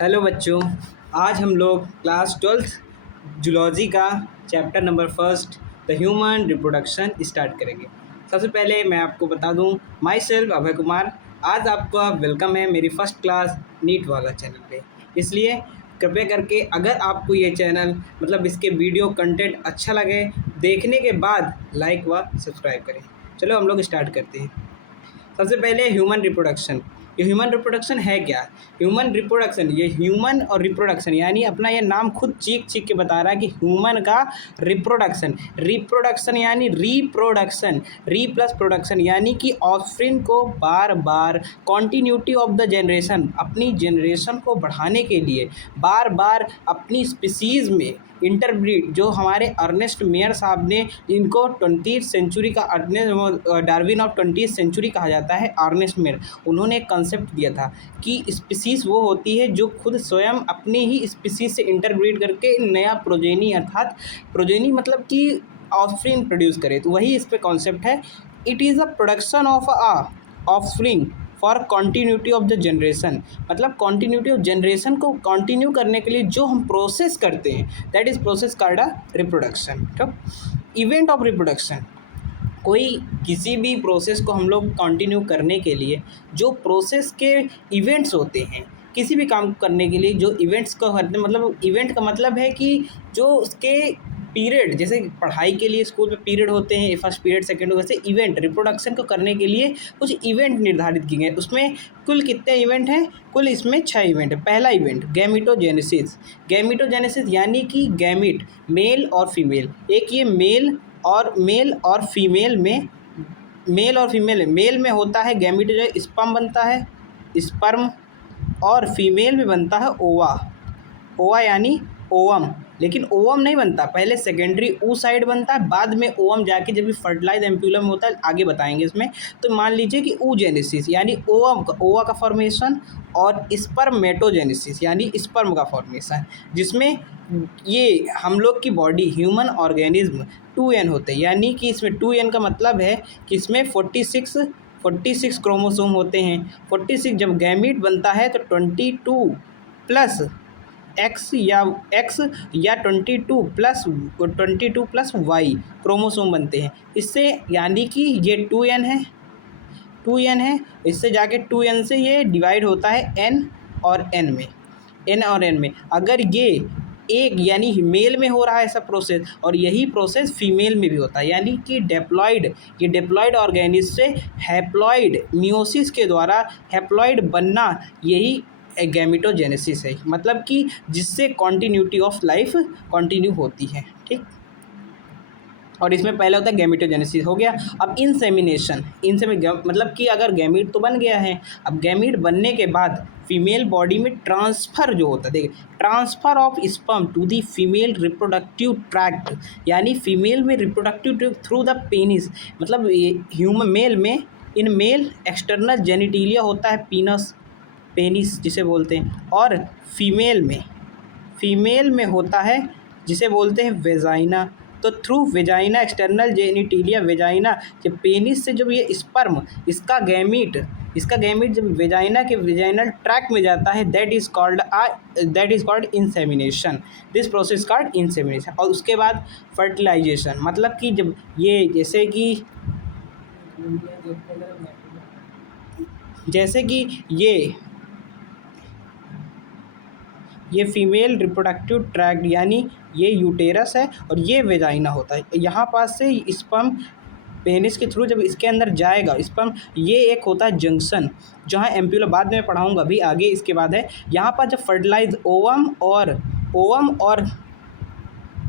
Hello बच्चों। आज हम लोग क्लास 12th जूलॉजी का chapter number first the human reproduction start करेंगे। सबसे पहले मैं आपको बता दूं, माई सेल्फ अभय कुमार। आज आपका वेलकम है मेरी फर्स्ट क्लास नीट वाला चैनल पे। इसलिए कृपया करके अगर आपको ये चैनल इसके वीडियो कंटेंट अच्छा लगे, देखने के बाद लाइक व सब्सक्राइब करें। चलो हम लोग स्टार्ट करते हैं। सबसे पहले ह्यूमन रिप्रोडक्शन। ये ह्यूमन रिप्रोडक्शन है क्या? ह्यूमन रिप्रोडक्शन, ये ह्यूमन और रिप्रोडक्शन यानी अपना ये नाम खुद चीख चीख के बता रहा है कि ह्यूमन का रिप्रोडक्शन। रिप्रोडक्शन यानी रिप्रोडक्शन, री प्लस प्रोडक्शन यानी कि ऑफस्प्रिंग को बार बार, कॉन्टीन्यूटी ऑफ द जनरेशन, अपनी जनरेशन को बढ़ाने के लिए बार बार अपनी स्पीसीज़ में इंटरब्रीड, जो हमारे अर्नेस्ट मेयर साहब ने, इनको 20th सेंचुरी का डार्विन ऑफ 20th सेंचुरी कहा जाता है, अर्नेस्ट मेयर, उन्होंने एक कंसेप्ट दिया था कि स्पीसीज़ वो होती है जो खुद स्वयं अपने ही स्पीसीज़ से इंटरब्रीड करके नया प्रोजेनी, अर्थात प्रोजेनी मतलब कि ऑफस्प्रिंग प्रोड्यूस करे। तो वही इस पे कॉन्सेप्ट है। It is a production of offspring for continuity of the generation, मतलब कॉन्टीन्यूटी ऑफ जनरेशन को कंटिन्यू करने के लिए जो हम प्रोसेस करते हैं, that is process called reproduction. तो इवेंट ऑफ रिप्रोडक्शन, कोई किसी भी प्रोसेस को हम लोग कंटिन्यू करने के लिए जो प्रोसेस के इवेंट्स होते हैं, किसी भी काम करने के लिए जो इवेंट्स को करते, मतलब इवेंट का मतलब है कि जो उसके पीरियड, जैसे पढ़ाई के लिए स्कूल में पीरियड होते हैं, फर्स्ट पीरियड सेकेंड, वैसे इवेंट रिप्रोडक्शन को करने के लिए कुछ इवेंट निर्धारित किए गए। उसमें कुल कितने इवेंट हैं? कुल इसमें 6 इवेंट है। पहला इवेंट गैमीटोजेनेसिस। गैमीटोजेनेसिस यानी कि गैमीट, मेल और फीमेल, एक ये मेल और फीमेल में, मेल में होता है गैमीट, जो है स्पर्म बनता है, स्पर्म, और फीमेल में बनता है ओवा। ओवा यानी ओवम, लेकिन ओवम नहीं बनता, पहले सेकेंडरी ऊ साइड बनता है, बाद में ओवम जाके जब भी फर्टिलाइज एम्प्यूलम होता है, आगे बताएंगे इसमें। तो मान लीजिए कि ऊजेनेसिस यानी ओवम का, ओवा का फॉर्मेशन, और स्पर्मेटोजेनेसिस यानी स्पर्म का फॉर्मेशन, जिसमें ये हम लोग की बॉडी, ह्यूमन ऑर्गेनिज्म 2n होते हैं, यानी कि इसमें 2n का मतलब है कि इसमें 46 क्रोमोसोम होते हैं। 46 जब गैमीट बनता है तो 22 प्लस एक्स या 22 प्लस वाई क्रोमोसोम बनते हैं इससे, यानी कि ये 2n है। इससे जाके 2n से ये डिवाइड होता है n और n में। अगर ये एक यानी मेल में हो रहा है ऐसा प्रोसेस, और यही प्रोसेस फीमेल में भी होता है, यानी कि ये डेप्लॉइड ऑर्गेनिज से हैप्लॉइड मियोसिस के द्वारा हैप्लॉइड बनना, यही गैमीटोजेनेसिस है, मतलब कि जिससे कॉन्टीन्यूटी ऑफ लाइफ कंटिन्यू होती है। ठीक, और इसमें पहले होता है गैमीटोजेनेसिस, हो गया। अब इंसेमिनेशन मतलब कि अगर गैमीट तो बन गया है, अब गैमीट बनने के बाद फीमेल बॉडी में ट्रांसफ़र जो होता है, देखिए, transfer of sperm to the female reproductive tract, यानी फीमेल में रिप्रोडक्टिव थ्रू द पेनिस, मतलब ह्यूमन मेल में, इन मेल एक्सटर्नल जेनिटिलिया होता है पेनिस जिसे बोलते हैं, और फीमेल में होता है जिसे बोलते हैं वेजाइना। तो थ्रू वेजाइना, एक्सटर्नल जेनिटिलिया वेजाइना, जब पेनिस से जब ये स्पर्म, इसका गैमीट जब वेजाइना के वेजाइनल ट्रैक में जाता है, that is called insemination. This process called insemination. और उसके बाद फर्टिलाइजेशन, मतलब कि जब ये जैसे कि ये फीमेल रिप्रोडक्टिव ट्रैक्ट, यानी ये यूटेरस है और ये वेजाइना होता है, यहाँ पास से स्पर्म पेनिस के थ्रू जब इसके अंदर जाएगा स्पर्म, ये एक होता है जंक्शन, जहाँ एम्प्यूला बाद में पढ़ाऊँगा अभी आगे, इसके बाद है यहाँ पर जब फर्टिलाइज ओवम और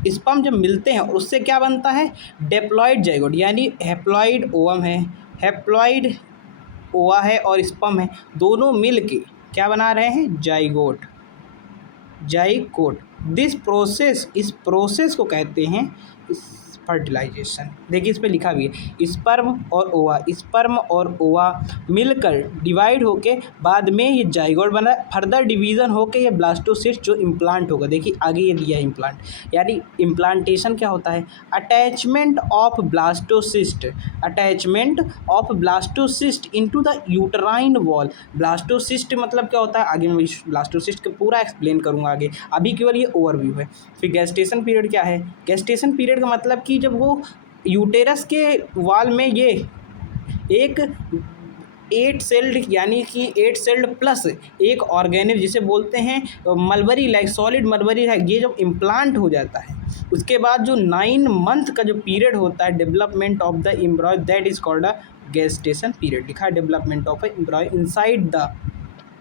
स्पर्म जब मिलते हैं, उससे क्या बनता है? डेप्लॉइड जाइगोट, यानी हैप्लॉइड ओवम है, हैप्लॉइड ओवा है और स्पर्म है, दोनों मिल के क्या बना रहे हैं? जाइगोट। इस प्रोसेस को कहते हैं फर्टिलाइजेशन। देखिए इस पे लिखा भी है स्पर्म और ओवा मिलकर डिवाइड होके बाद में ये जाइगोट बना, फर्दर डिवीजन होके ये ब्लास्टोसिस्ट जो इम्प्लांट होगा। देखिए आगे ये दिया है इम्प्लांट, यानी इम्प्लांटेशन क्या होता है, attachment of blastocyst into the uterine wall. Blastocyst मतलब क्या होता है, आगे मैं ब्लास्टोसिस्ट को पूरा एक्सप्लेन करूंगा आगे, अभी केवल ये ओवरव्यू है। फिर गेस्टेशन पीरियड क्या है, गेस्टेशन पीरियड का मतलब कि जब वो यूटेरस के वॉल में ये एक 8 सेल्ड यानी कि 8 सेल्ड प्लस एक ऑर्गेनिज जिसे बोलते हैं mulberry like solid mulberry like, ये जब इम्प्लांट हो जाता है उसके बाद जो 9 मंथ का जो पीरियड होता है development of the एम्ब्रॉय, that is called a gestation period. लिखा है development of एम्ब्रॉय inside the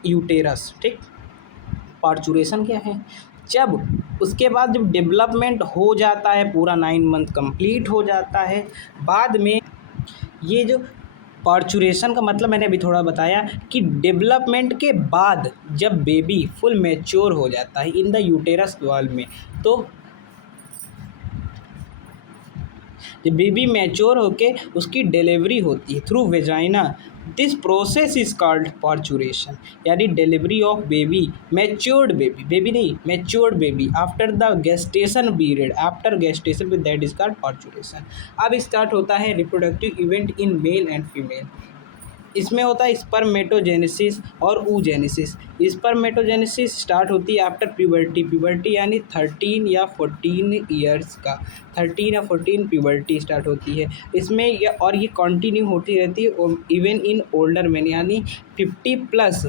uterus. ठीक, पार्चुरेशन क्या है, जब उसके बाद जब डेवलपमेंट हो जाता है पूरा 9 मंथ कंप्लीट हो जाता है, बाद में ये जो पार्चुरेशन का मतलब मैंने अभी थोड़ा बताया कि डेवलपमेंट के बाद जब बेबी फुल मैच्योर हो जाता है इन द यूटेरस वॉल में, तो जब बेबी मैच्योर होके उसकी डिलीवरी होती है through vagina, this process is called parturition, यानी delivery of baby, matured baby, baby नहीं matured baby after the gestation period, after gestation period, that is called parturition. अब स्टार्ट होता है reproductive event in male and female. इसमें होता है spermatogenesis और oogenesis। Spermatogenesis start होती है आफ्टर प्यूबर्टी, प्यूबर्टी यानी 13 या 14 ईयर्स का, 13 या 14 प्यूबर्टी स्टार्ट होती है इसमें और ये कंटिन्यू होती रहती है इवन इन ओल्डर मैन, यानी 50 प्लस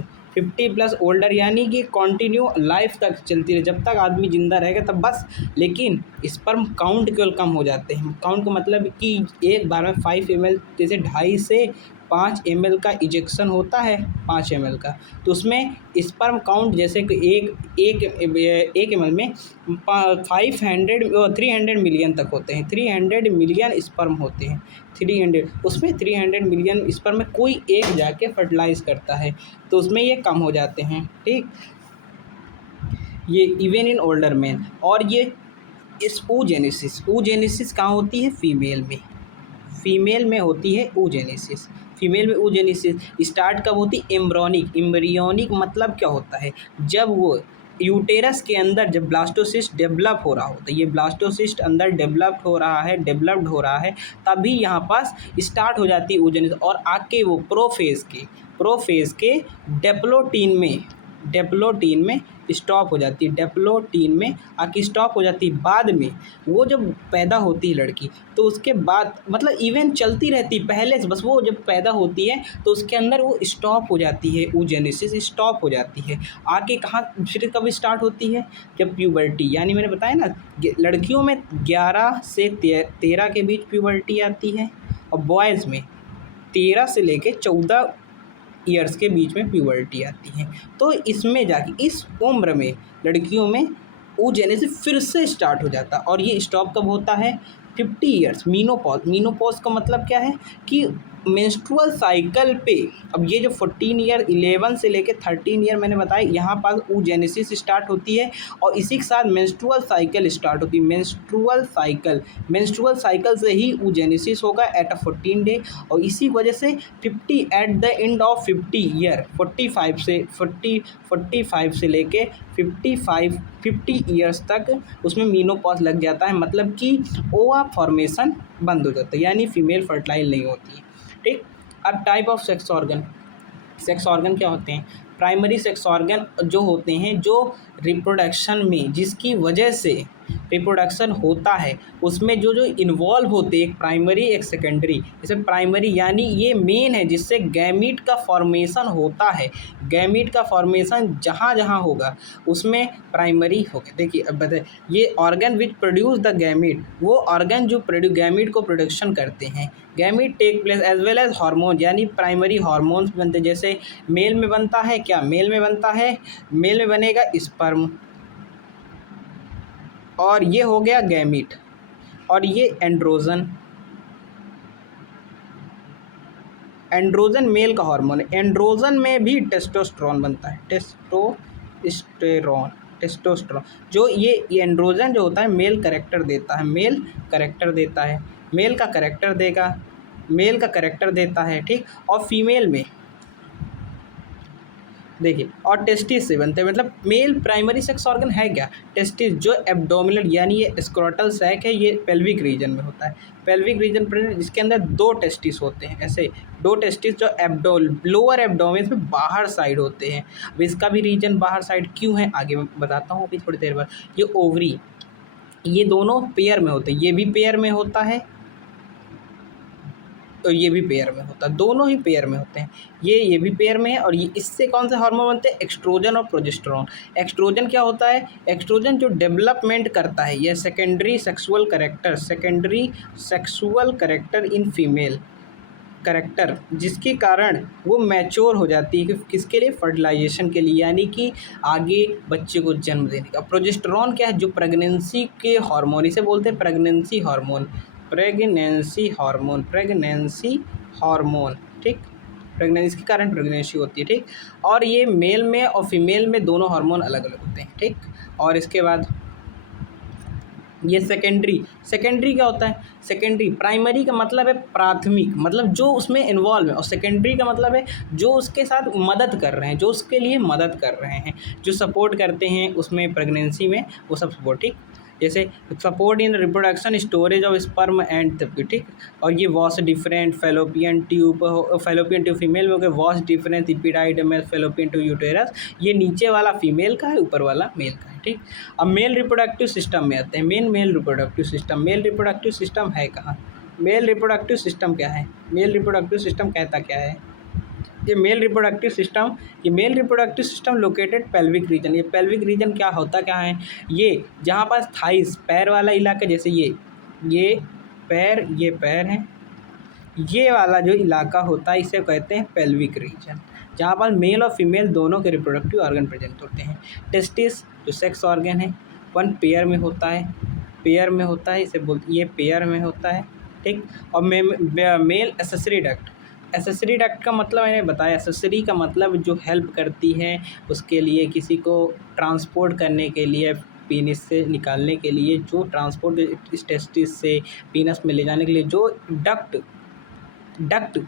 ओल्डर, यानी कि कंटिन्यू लाइफ तक चलती रहे, जब तक आदमी जिंदा रहेगा तब बस। लेकिन स्पर्म काउंट केवल कम हो जाते हैं, काउंट का मतलब कि एक बार में 5 ml, जैसे 2.5 से 5 ml का इजेक्शन होता है 5 ml का, तो उसमें स्पर्म काउंट जैसे कि एक ml में 300 मिलियन तक होते हैं, 300 मिलियन स्पर्म होते हैं, 300, उसमें 300 मिलियन स्पर्म में कोई एक जाके फर्टिलाइज करता है, तो उसमें ये कम हो जाते हैं। ठीक, ये इवन इन ओल्डर मैन। और ये इस oogenesis कहाँ होती है, फीमेल में होती है oogenesis। फीमेल में oogenesis स्टार्ट कब होती है, एम्ब्रियोनिक मतलब क्या होता है, जब वो यूटेरस के अंदर जब ब्लास्टोसिस्ट डेवलप हो रहा हो, तो ये ब्लास्टोसिस्ट अंदर डेवलप्ड हो रहा है तभी यहाँ पास स्टार्ट हो जाती है oogenesis, और आके वो प्रोफेज के डेप्लोटीन में स्टॉप हो जाती है, डेप्लोटीन में आके स्टॉप हो जाती है। बाद में वो जब पैदा होती है लड़की, तो उसके बाद मतलब इवेंट चलती रहती है पहले से, बस वो जब पैदा होती है तो उसके अंदर वो स्टॉप हो जाती है, oogenesis स्टॉप हो जाती है। आके कहाँ फिर कब स्टार्ट होती है, जब प्यूबर्टी, यानी मैंने बताया ना लड़कियों में 11 से 13 के बीच प्यूबर्टी आती है और बॉयज़ में 13 से लेके 14 ईयर्स के बीच में प्यूबर्टी आती है। तो इसमें जाके इस उम्र में लड़कियों में oogenesis फिर से स्टार्ट हो जाता है, और ये स्टॉप कब होता है, 50 ईयर्स, मीनोपॉज का मतलब क्या है कि मेंस्ट्रुअल साइकिल पे। अब ये जो 14 ईयर 11 से लेके 13 ईयर मैंने बताया, यहाँ पर oogenesis स्टार्ट होती है और इसी के साथ मेंस्ट्रुअल साइकिल स्टार्ट होती है, मेंस्ट्रुअल साइकिल से ही oogenesis होगा एट अ 14 डे, और इसी वजह से 50 at the end of 50 year 45 से लेके 50 ईयर्स तक उसमें मीनोपॉज लग जाता है, मतलब कि ओवा फॉर्मेशन बंद हो जाता है, यानी फीमेल फर्टाइल नहीं होती है। ठीक, अब टाइप ऑफ सेक्स ऑर्गन क्या होते हैं, प्राइमरी सेक्स ऑर्गन जो होते हैं जो रिप्रोडक्शन में जिसकी वजह से रिप्रोडक्शन होता है उसमें जो जो इन्वॉल्व होते हैं, एक प्राइमरी एक सेकेंडरी। जैसे प्राइमरी यानी ये मेन है जिससे गैमीट का फॉर्मेशन होता है, गैमीट का फॉर्मेशन जहाँ जहाँ होगा उसमें प्राइमरी हो गया। देखिए अब बताए, ये organ which produce the gamete, वो ऑर्गन जो गैमीट को प्रोडक्शन करते हैं। Gamete take place as well as hormone, यानी प्राइमरी हार्मोन्स बनते हैं, जैसे मेल में बनता है क्या, मेल में बनेगा स्पर्म, और ये हो गया गैमीट, और ये एंड्रोजन मेल का हार्मोन है। एंड्रोजन में भी टेस्टोस्टेरोन बनता है, टेस्टोस्टेरोन। टेस्टोस्टेरोन। जो ये एंड्रोजन जो होता है मेल कैरेक्टर देता है, मेल कैरेक्टर देता है, मेल का कैरेक्टर देगा, मेल का कैरेक्टर देता है, ठीक। और फीमेल में देखिए, और टेस्टिस से बनते हैं, मतलब मेल प्राइमरी सेक्स ऑर्गन है क्या, टेस्टिस, जो एब्डोमिनल यानी ये स्क्रोटल सैक है, ये पेल्विक रीजन में होता है, पेल्विक रीजन पर, जिसके अंदर दो टेस्टिस होते हैं, ऐसे दो टेस्टिस जो लोअर एब्डोमेन में बाहर साइड होते हैं। अब इसका भी रीजन बाहर साइड क्यों है आगे मैं बताता हूँ अभी थोड़ी देर बाद। ये ओवरी, ये दोनों पेयर में होते हैं, ये भी पेयर में होता है और ये भी पेयर में होता है, दोनों ही पेयर में होते हैं, ये भी पेयर में है। और ये इससे कौन से हार्मोन बनते हैं, एक्स्ट्रोजन और प्रोजेस्टेरोन। एक्स्ट्रोजन क्या होता है, एक्स्ट्रोजन जो डेवलपमेंट करता है, यह secondary sexual character, secondary sexual character in female character, जिसके कारण वो मैच्योर हो जाती है कि किसके लिए, फर्टिलाइजेशन के लिए, यानी कि आगे बच्चे को जन्म देने का। प्रोजेस्टेरोन क्या है, जो प्रेगनेंसी के हार्मोन, इसे बोलते हैं pregnancy hormone, pregnancy hormone, pregnancy hormone, ठीक। प्रेगनेंसी के कारण प्रेगनेंसी होती है, ठीक। और ये मेल में और फीमेल में दोनों हार्मोन अलग अलग होते हैं, ठीक। और इसके बाद ये सेकेंडरी, सेकेंडरी क्या होता है, सेकेंडरी, प्राइमरी का मतलब है प्राथमिक, मतलब जो उसमें इन्वॉल्व है, और सेकेंडरी का मतलब है जो उसके साथ मदद कर रहे हैं, जो उसके लिए मदद कर रहे हैं, जो सपोर्ट करते हैं उसमें प्रेगनेंसी में, वो सब सपोर्ट, ठीक। जैसे support in reproduction, storage of sperm and, ठीक। और ये vas deferens, fallopian tube, fallopian tube female में हो गए, vas deferens, epididymis, fallopian tube uterus, ये नीचे वाला फीमेल का है, ऊपर वाला मेल का है, ठीक। अब मेल रिप्रोडक्टिव सिस्टम में आते हैं, male reproductive system, male reproductive system है कहाँ, मेल रिप्रोडक्टिव सिस्टम क्या है, मेल रिप्रोडक्टिव सिस्टम कहता क्या है, ये मेल रिप्रोडक्टिव सिस्टम, ये male reproductive system located pelvic region, ये पेल्विक रीजन क्या होता क्या है, ये जहाँ पास थाइस, पैर वाला इलाका, जैसे ये पैर, ये पैर है, ये वाला जो इलाका होता है इसे कहते हैं पेल्विक रीजन, जहाँ पर मेल और फीमेल दोनों के रिप्रोडक्टिव ऑर्गन प्रेजेंट होते हैं। टेस्टिस जो सेक्स ऑर्गन है, वन पेयर में होता है, पेयर में होता है, इसे बोलते, ये पेयर में होता है, ठीक। और male accessory duct, accessory duct का मतलब मैंने बताया, एसेसरी का मतलब जो हेल्प करती है उसके लिए, किसी को ट्रांसपोर्ट करने के लिए, पीनिस से निकालने के लिए, जो ट्रांसपोर्ट टेस्टिस से पीनस में ले जाने के लिए जो डक्ट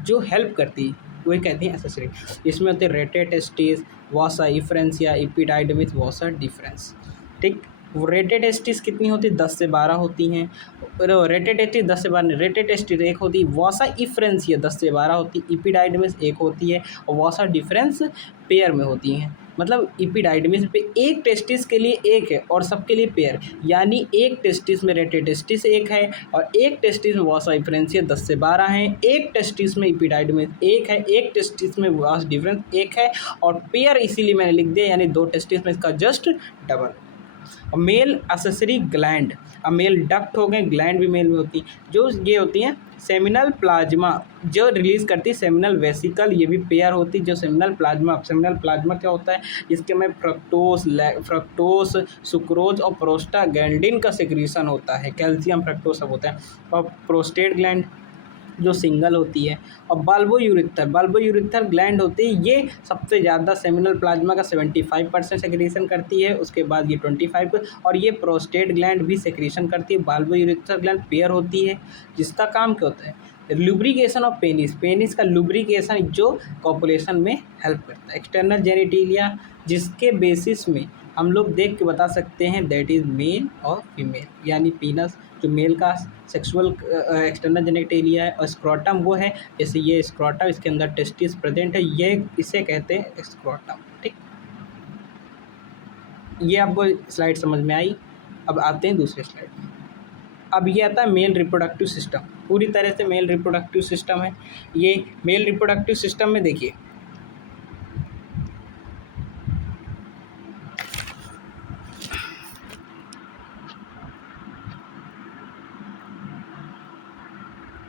जो हेल्प करती है वही कहती है एसेसरी। इसमें होते हैं रेटेड टेस्टिस, वासा इफ्रेंस या इपिडाइडमिस वासा डिफरेंस, ठीक। रेटेड टेस्टिस कितनी होती है, 10 से 12 होती हैं, रेटेड टेस्टिस 10 से 12, रेटेड टेस्टिस एक होती है, वासा इफ्रेंस ये 10 से 12 होती है, इपिडाइडमिस एक होती है, और वासा डिफरेंस पेयर में होती हैं। मतलब इपिडाइडमिस पे एक टेस्टिस के लिए एक है और सबके लिए पेयर, यानी एक टेस्टिस में रेटेड टेस्टिस एक है और एक टेस्टिस में वासा इफ्रेंसिया 10 से 12 हैं, एक टेस्टिस में इपिडाइडमिस एक है, एक टेस्टिस में वास डिफरेंस एक है, और पेयर इसीलिए मैंने लिख दिया, यानी 2 टेस्टिस में इसका just double. Male accessory gland, अब मेल डक्ट हो गए, ग्लैंड भी मेल में होती है, जो ये होती हैं सेमिनल प्लाज्मा जो रिलीज़ करती है, सेमिनल वेसिकल, ये भी पेयर होती है, जो सेमिनल प्लाज्मा क्या होता है, इसके में फ्रक्टोस, सुक्रोज और प्रोस्टाग्लैंडिन का सिक्रीशन होता है, कैल्शियम फ्रक्टोस सब होता है, और प्रोस्टेट ग्लैंड जो सिंगल होती है, और बल्बोयूरेथ्रल ग्लैंड होती है, ये सबसे ज़्यादा सेमिनल प्लाज्मा का 75% सेक्रीशन करती है, उसके बाद ये 25, और ये प्रोस्टेट ग्लैंड भी सेक्रीशन करती है। बल्बोयूरेथ्रल ग्लैंड पेयर होती है, जिसका काम क्या होता है, लुब्रिकेशन ऑफ पेनिस का लुब्रिकेशन जो कॉपुलेशन में हेल्प करता है। एक्सटर्नल जेनिटेलिया, जिसके बेसिस में हम लोग देख के बता सकते हैं दैट इज़ मेल और फीमेल, यानी पीनस जो मेल का सेक्सुअल एक्सटर्नल जेनिटेलिया है, और स्क्रोटम वो है, जैसे ये स्क्रोटम, इसके अंदर टेस्टिस प्रेजेंट है, ये इसे कहते हैं स्क्रोटम, ठीक। ये आपको स्लाइड समझ में आई। अब आते हैं दूसरे स्लाइड में। अब ये आता है मेल रिप्रोडक्टिव सिस्टम, पूरी तरह से मेल रिप्रोडक्टिव सिस्टम है। ये मेल रिप्रोडक्टिव सिस्टम में देखिए,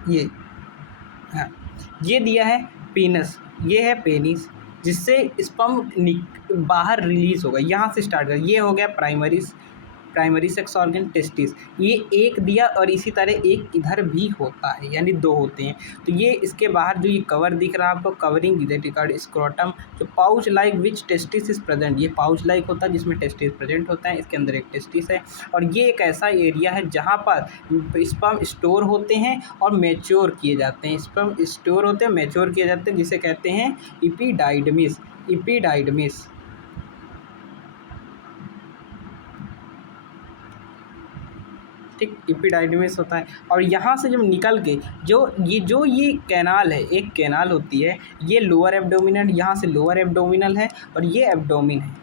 ये, हाँ, ये दिया है पीनस, ये है पेनिस, जिससे स्पर्म बाहर रिलीज होगा, यहाँ से स्टार्ट कर, ये हो गया primary primary sex organ testis, ये एक दिया और इसी तरह एक इधर भी होता है, यानी दो होते हैं। तो ये इसके बाहर जो ये कवर दिख रहा है आपको, कवरिंग दैट रिकॉर्ड स्क्रोटम, जो pouch like which testis is present, ये पाउच लाइक होता है जिसमें टेस्टिस प्रेजेंट होता है, इसके अंदर एक टेस्टिस है। और ये एक ऐसा एरिया है जहाँ पर स्पर्म स्टोर होते हैं और मैच्योर किए जाते हैं, स्पर्म स्टोर होते हैं, मैच्योर किए जाते हैं, जिसे कहते हैं इपिडाइडमिस। इपिडाइडमिस ठीक, इपिडाइडमिस होता है। और यहाँ से जब निकल के जो ये कैनाल है, एक कैनाल होती है, ये लोअर एब्डोमिनल, यहाँ से लोअर एब्डोमिनल है और ये एब्डोमिन है।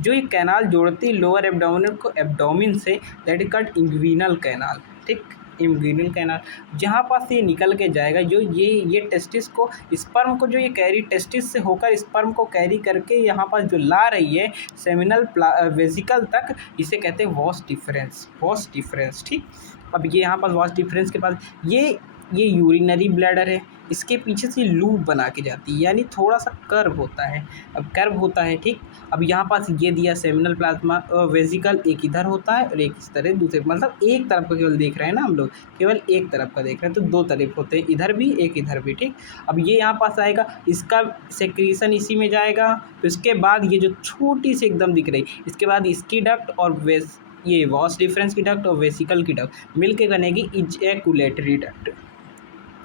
जो ये कैनाल जोड़ती लोअर एब्डोमिनल को एब्डोमिन से, that is called inguinal canal. ठीक, इंग्विनल कैनाल, जहाँ पास ये निकल के जाएगा, जो ये टेस्टिस को, स्पर्म को जो ये कैरी टेस्टिस से होकर स्पर्म को कैरी करके यहाँ पास जो ला रही है सेमिनल वेसिकल तक, इसे कहते हैं वॉस डिफरेंस। वॉस डिफरेंस ठीक। अब ये यहाँ पास वॉस डिफरेंस के पास ये यूरिनरी ब्लैडर है, इसके पीछे से लूप बना के जाती है, यानी थोड़ा सा कर्व होता है। अब कर्व होता है ठीक। अब यहाँ पास ये दिया सेमिनल प्लाज्मा वेसिकल, एक इधर होता है और एक इस तरह दूसरे, मतलब एक तरफ का केवल देख रहे हैं ना हम लोग, केवल एक तरफ का देख रहे हैं, तो दो तरफ होते हैं, इधर भी एक इधर भी। ठीक, अब ये यहाँ पास आएगा, इसका सेक्रीशन इसी में जाएगा। तो इसके बाद ये जो छोटी सी एकदम दिख रही, इसके बाद इसकी डक्ट और ये वॉस डिफरेंस की डक्ट और वेसिकल की डक्ट मिलके बनेगी इजैकुलेटरी डक्ट।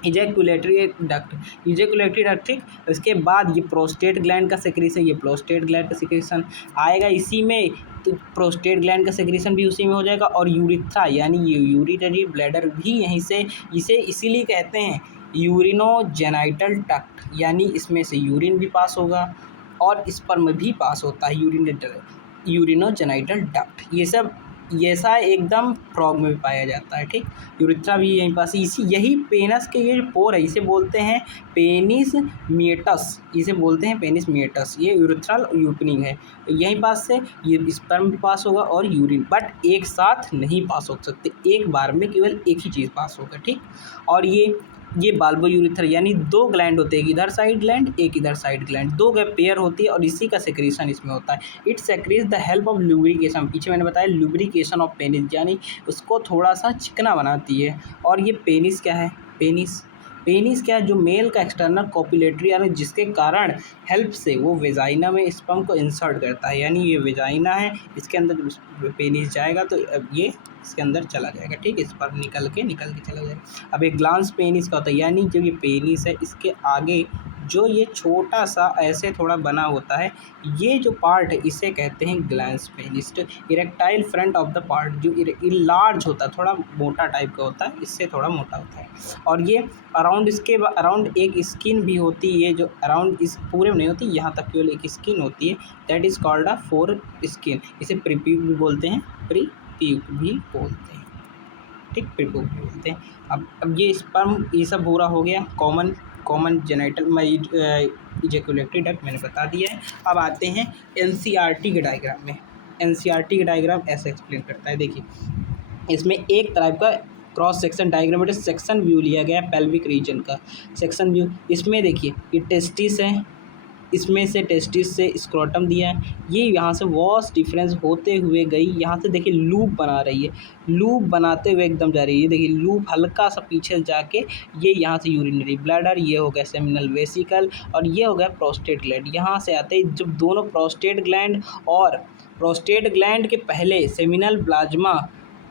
इजैकुलेटरी डक्ट ठीक। इसके बाद ये प्रोस्टेट ग्लैंड का सेक्रेशन, ये प्रोस्टेट ग्लैंड का सेक्रेशन आएगा इसी में, तो प्रोस्टेट ग्लैंड का सेक्रेशन भी उसी में हो जाएगा। और यूरिथ्रा यानी ये यूरिनरी ब्लैडर भी यहीं से, इसे इसीलिए कहते हैं यूरिनोजेनाइटल डक्ट, यानी इसमें से यूरिन भी पास होगा और स्पर्म भी पास होता है, यूरिनोजेनाइटल डक्ट। ये सब ऐसा एकदम फ्रॉग में भी पाया जाता है। ठीक, यूरिथ्रा भी यहीं पास, यही पेनस के ये जो पोर है इसे बोलते हैं पेनिस मिएटस, इसे बोलते हैं पेनिस मिएटस। ये यूरिथ्रल ओपनिंग है, यहीं पास से ये स्पर्म भी पास होगा और यूरिन, बट एक साथ नहीं पास हो सकते, एक बार में केवल एक ही चीज़ पास होगा। ठीक, और ये बाल्बो यूरिथ्रा, यानी दो ग्लैंड होते हैं, एक इधर साइड ग्लैंड, एक इधर साइड ग्लैंड, दो पेयर होती है और इसी का सेक्रेशन इसमें होता है। It secrets the help of lubrication, पीछे मैंने बताया लुब्रिकेशन ऑफ पेनिस, यानी उसको थोड़ा सा चिकना बनाती है। और ये पेनिस क्या है, पेनिस क्या है, जो मेल का एक्सटर्नल कॉपुलेटरी, यानी जिसके कारण हेल्प से वो वेजाइना में स्पर्म को इंसर्ट करता है, यानी ये वेजाइना है, इसके अंदर जब पेनिस जाएगा तो अब ये इसके अंदर चला जाएगा। ठीक, स्पर्म निकल के चला जाएगा। अब एक ग्लांस पेनिस का होता है, यानी जो ये पेनिस है इसके आगे जो ये छोटा सा ऐसे थोड़ा बना होता है, ये जो पार्ट है इसे कहते हैं glans penis. Erectile front of the part, जो लार्ज होता है, थोड़ा मोटा टाइप का होता है, इससे थोड़ा मोटा होता है। और ये अराउंड एक स्किन भी होती है, जो अराउंड इस पूरे में नहीं होती, यहाँ तक केवल एक स्किन होती है, that is called a four skin. इसे प्रीप्यूक भी बोलते हैं, प्रीप्यूक भी बोलते हैं। ठीक, प्रीप्यूक भी बोलते हैं। अब ये स्पर्म ये सब पूरा हो गया, कॉमन जेनाइटल इजैकुलेटरी डक्ट मैंने बता दिया है। अब आते हैं एनसीईआरटी के डायग्राम में। एनसीईआरटी का डायग्राम ऐसे एक्सप्लेन करता है, देखिए इसमें एक टाइप का cross section diagrammatic section view लिया गया है, पेल्विक रीजन का सेक्शन व्यू। इसमें देखिए ये टेस्टिस है, इसमें से टेस्टिस से स्क्रोटम दिया है, ये यहाँ से वॉस डिफरेंस होते हुए गई, यहाँ से देखिए लूप बना रही है, लूप बनाते हुए एकदम जा रही है, देखिए लूप हल्का सा पीछे जाके ये यहाँ से यूरिनरी ब्लैडर, ये हो गया सेमिनल वेसिकल और ये हो गया प्रोस्टेट ग्लैंड। यहाँ से आते ही जब दोनों प्रोस्टेट ग्लैंड के पहले सेमिनल प्लाज्मा,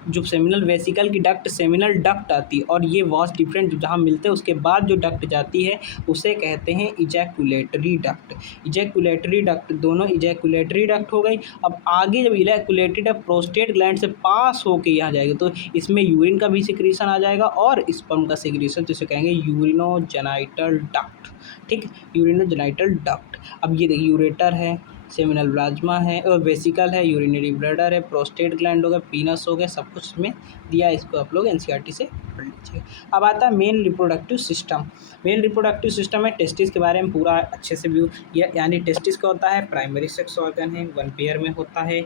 जो सेमिनल वेसिकल की डक्ट सेमिनल डक्ट आती है, और ये वॉस डिफरेंट जहाँ मिलते हैं उसके बाद जो डक्ट जाती है उसे कहते हैं इजैकुलेटरी डक्ट। इजैकुलेटरी डक्ट, दोनों इजैकुलेटरी डक्ट हो गई। अब आगे जब इजैकुलेटरी डक्ट प्रोस्टेट ग्लैंड से पास होके यहाँ जाएगा तो इसमें यूरिन का भी सिक्रीशन आ जाएगा और स्पर्म का सिक्रीशन, जिसे कहेंगे यूरिनोजेनाइटल डक्ट। ठीक, यूरिनोजेनाइटल डक्ट। अब ये देखिए यूरेटर है, सेमिनल प्लाज्मा है और वेसिकल है, यूरिनरी ब्लैडर है, प्रोस्टेट ग्लैंड हो गया, पीनस हो गया, सब कुछ इसमें दिया है। इसको आप लोग एनसीईआरटी से पढ़ लीजिए। अब आता है male reproductive system. Male reproductive system है टेस्टिस के बारे में पूरा अच्छे से व्यू, यानी टेस्टिस का होता है प्राइमरी सेक्स ऑर्गन है, वन पेयर में होता है,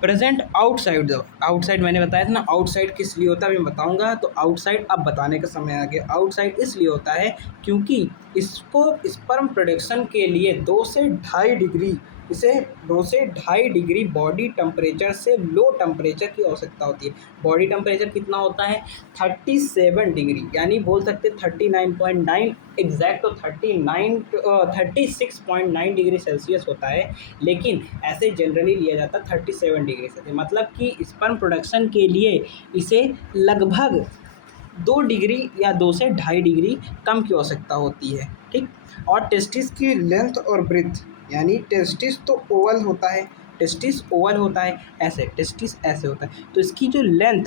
प्रेजेंट आउटसाइड मैंने बताया था ना, आउटसाइड किस लिए होता है मैं बताऊंगा। तो आउटसाइड अब बताने का समय आ गया। आउटसाइड इसलिए होता है क्योंकि इसको स्पर्म प्रोडक्शन के लिए 2 से 2.5 डिग्री इसे 2 से 2.5 डिग्री बॉडी टेम्परेचर से लो टेम्परेचर की आवश्यकता होती है। बॉडी टेम्परेचर कितना होता है 37 डिग्री, यानी बोल सकते 39.9 एग्जैक्ट, तो 36.9 डिग्री सेल्सियस होता है, लेकिन ऐसे जनरली लिया जाता है 37 डिग्री से। मतलब कि स्पर्म प्रोडक्शन के लिए इसे लगभग 2 डिग्री या 2 से 2.5 डिग्री कम की आवश्यकता होती है, ठीक। और टेस्टिस की लेंथ और ब्रेथ, यानी टेस्टिस तो ओवल होता है, टेस्टिस ओवल होता है, ऐसे टेस्टिस ऐसे होता है, तो इसकी जो लेंथ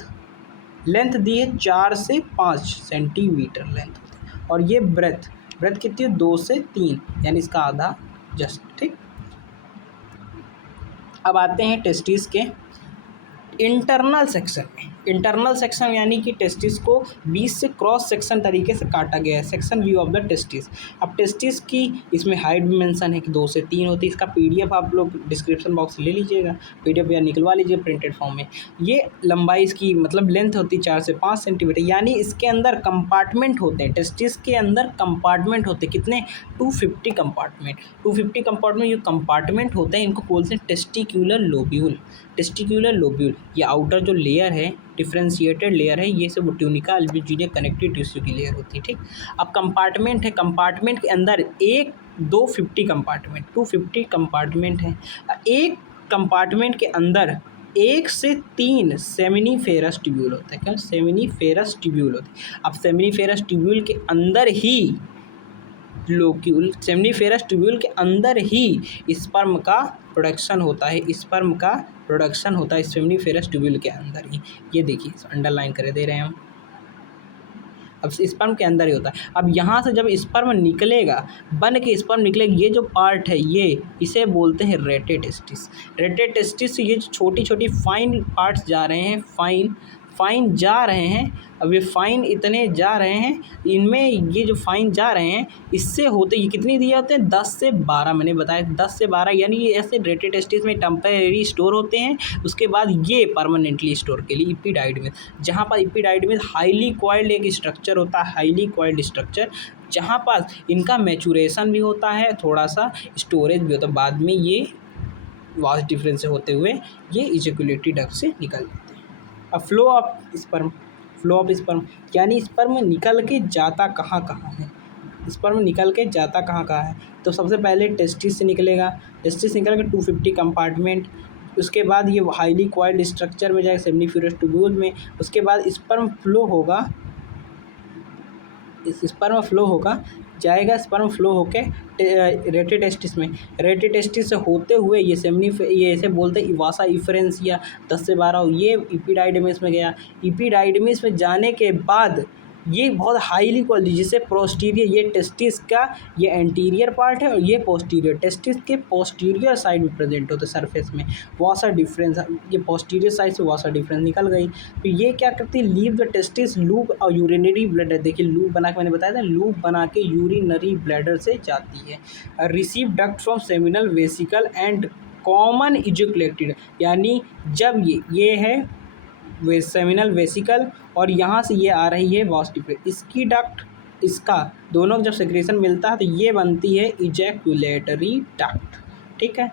दी है 4 से 5 सेंटीमीटर लेंथ होती है। और ये ब्रेथ कितनी है 2 से 3, यानी इसका आधा जस्ट, ठीक। अब आते हैं टेस्टिस के इंटरनल सेक्शन में। इंटरनल सेक्शन यानी कि टेस्टिस को बीच से क्रॉस सेक्शन तरीके से काटा गया है, section view of the testis. अब टेस्टिस की इसमें हाइट भी मेंशन है कि 2 से 3 होती है। इसका पीडीएफ आप लोग डिस्क्रिप्शन बॉक्स ले लीजिएगा, पीडीएफ या निकलवा लीजिए प्रिंटेड फॉर्म में। ये लंबाई इसकी मतलब लेंथ होती है 4 से 5 सेंटीमीटर, यानी इसके अंदर कंपार्टमेंट होते हैं, टेस्टिस के अंदर कंपार्टमेंट होते हैं कितने 250 कंपार्टमेंट। 250 कंपार्टमेंट, जो कंपार्टमेंट होते हैं इनको बोलते हैं टेस्टिक्यूलर लोब्यूल। टेस्टिक्यूलर लोब्यूल, ये आउटर जो लेयर है, डिफ्रेंशिएटेड लेयर है, ये सब ट्यूनिका अल्बिजिनिया कनेक्टिव टिश्यू की लेयर होती है, ठीक। अब कंपार्टमेंट है, कंपार्टमेंट के अंदर 250 कंपार्टमेंट, 250 कंपार्टमेंट है। एक कंपार्टमेंट के अंदर 1 से 3 सेमिनिफेरस ट्यूब्यूल होते हैं। क्या सेमिनिफेरस ट्यूब्यूल होते हैं। अब सेमिनिफेरस ट्यूब्यूल के अंदर ही लोक्यूल, सेमिनिफेरस ट्यूब्यूल के अंदर ही स्पर्म का प्रोडक्शन होता है, स्पर्म का प्रोडक्शन होता है सेमिनिफेरस ट्यूब्यूल के अंदर ही। ये देखिए अंडरलाइन कर दे रहे हैं हम। अब स्पर्म के अंदर ही होता है। अब यहाँ से जब स्पर्म निकलेगा, बन के स्पर्म निकलेगा, ये जो पार्ट है ये इसे बोलते हैं रेटे टेस्टिस। रेटे टेस्टिस से ये जो छोटी छोटी फाइन पार्ट्स जा रहे हैं, फाइन जा रहे हैं। अब ये फाइन इतने जा रहे हैं, इनमें ये जो फाइन जा रहे हैं इससे होते ये कितनी दिए होते हैं 10 से 12, मैंने बताया 10 से 12, यानी ये ऐसे रेटे टेस्टिस में टेम्परेरी स्टोर होते हैं। उसके बाद ये परमानेंटली स्टोर के लिए इपिडाइडमिस, जहाँ पर इपिडाइडमिस हाईली कॉइल्ड एक स्ट्रक्चर होता है, हाईली कॉइल्ड स्ट्रक्चर, जहाँ पर इनका मैचुरेशन भी होता है, थोड़ा सा स्टोरेज भी होता है, बाद में ये वास्ट डिफरेंस से होते हुए ये इजैकुलेटरी डक्ट से निकल जाते हैं। अब फ्लो ऑफ स्पर्म, यानी स्पर्म निकल के जाता कहाँ है, स्पर्म निकल के जाता कहाँ है। तो सबसे पहले टेस्टिस से निकलेगा, टेस्टिस निकल के 250 कंपार्टमेंट, उसके बाद ये हाईली कॉइल्ड स्ट्रक्चर में जाएगा सेमिनिफेरस ट्यूब्यूल में। उसके बाद स्पर्म फ्लो होगा जाएगा, स्पर्म फ्लो होके रेटे टेस्टिस में, रेटे टेस्टिस से होते हुए ये ऐसे बोलते हैं इवासा इफरेंसिया 10 से 12, ये इपिडाइडमिस में गया। इपिडाइडमिस में जाने के बाद ये बहुत हाईली क्वालिटी, जिसे पोस्टीरियर, ये टेस्टिस का ये एंटीरियर पार्ट है और ये पोस्टीरियर, टेस्टिस के पोस्टीरियर साइड में प्रेजेंट होते हैं सरफेस में। वासा डिफरेंस, ये पोस्टीरियर साइड से वासा डिफरेंस निकल गई। तो ये क्या करती है, लीव द टेस्टिस लूप और यूरिनरी ब्लैडर, देखिए लूप बना के मैंने बताया था, लूप बना के यूरिनरी ब्लैडर से जाती है। Receive duct from seminal vesicle and common ejaculated, यानी जब ये है सेमिनल वेसिकल और यहाँ से ये आ रही है वास्ट डिफरेंस, इसकी डक्ट, इसका दोनों जब सेक्रेशन मिलता है तो ये बनती है इजैकुलेटरी डक्ट, ठीक है।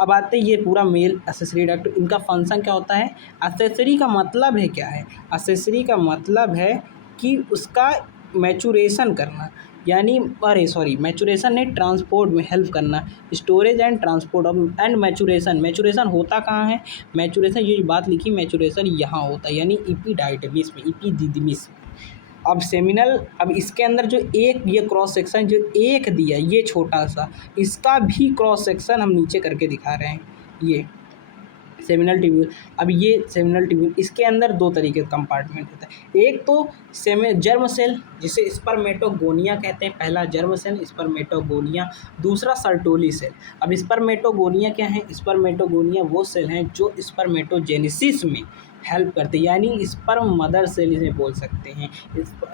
अब आते हैं ये पूरा मेल एसेसरी डक्ट, इनका फंक्शन क्या होता है। एसेसरी का मतलब है क्या है, एसेसरी का मतलब है कि उसका मैचुरेशन करना, यानी मैचुरेशन ने ट्रांसपोर्ट में हेल्प करना, storage and transport of and maturation होता कहाँ है, मैचुरेशन ये बात लिखी, मैचुरेशन यहाँ होता है, यानी इपिडाइडमिस में, इपिडिडमिस। अब इसके अंदर जो एक ये क्रॉस सेक्शन जो एक दिया, ये छोटा सा, इसका भी क्रॉस सेक्शन हम नीचे करके दिखा रहे हैं, ये सेमिनल ट्यूब्यूल। अब ये सेमिनल ट्यूब्यूल, इसके अंदर 2 तरीके का कंपार्टमेंट होता है। एक तो जर्म सेल, जिसे स्पर्मेटोगोनिया कहते हैं, पहला जर्म सेल स्पर्मेटोगोनिया, दूसरा सर्टोली सेल। अब स्पर्मेटोगोनिया क्या है, स्पर्मेटोगोनिया वो सेल हैं जो स्पर्मेटोजेनेसिस में हेल्प करते हैं, यानी स्पर्म मदर सेल इन्हें बोल सकते हैं,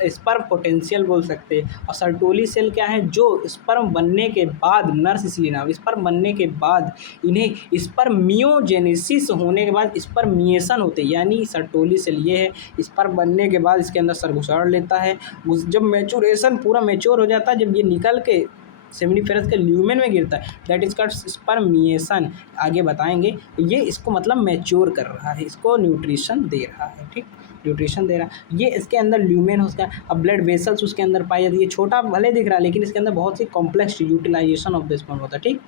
स्पर्म पोटेंशियल बोल सकते हैं। और सर्टोली सेल क्या है, जो स्पर्म बनने के बाद, नर्स इसलिए नाम, स्पर्म बनने के बाद इन्हें स्पर्मियोजेनेसिस होने के बाद स्पर्मिएशन होते हैं, यानी सर्टोली सेल ये है, स्पर्म बनने के बाद इसके अंदर सर घुसाड़ लेता है, जब मैचुरेशन पूरा मैच्योर हो जाता है, जब ये निकल के सेमिनिफेरस के ल्यूमेन में गिरता है, दैट इज कॉल्ड स्पर्मिएशन। आगे बताएंगे। ये इसको मतलब मैच्योर कर रहा है, इसको न्यूट्रिशन दे रहा है, ठीक, न्यूट्रिशन दे रहा है। ये इसके अंदर ल्यूमेन उसका, अब ब्लड वेसल्स उसके अंदर पाई जाती है। छोटा भले दिख रहा है लेकिन इसके अंदर बहुत सी complex utilization of the sperm होता है, ठीक।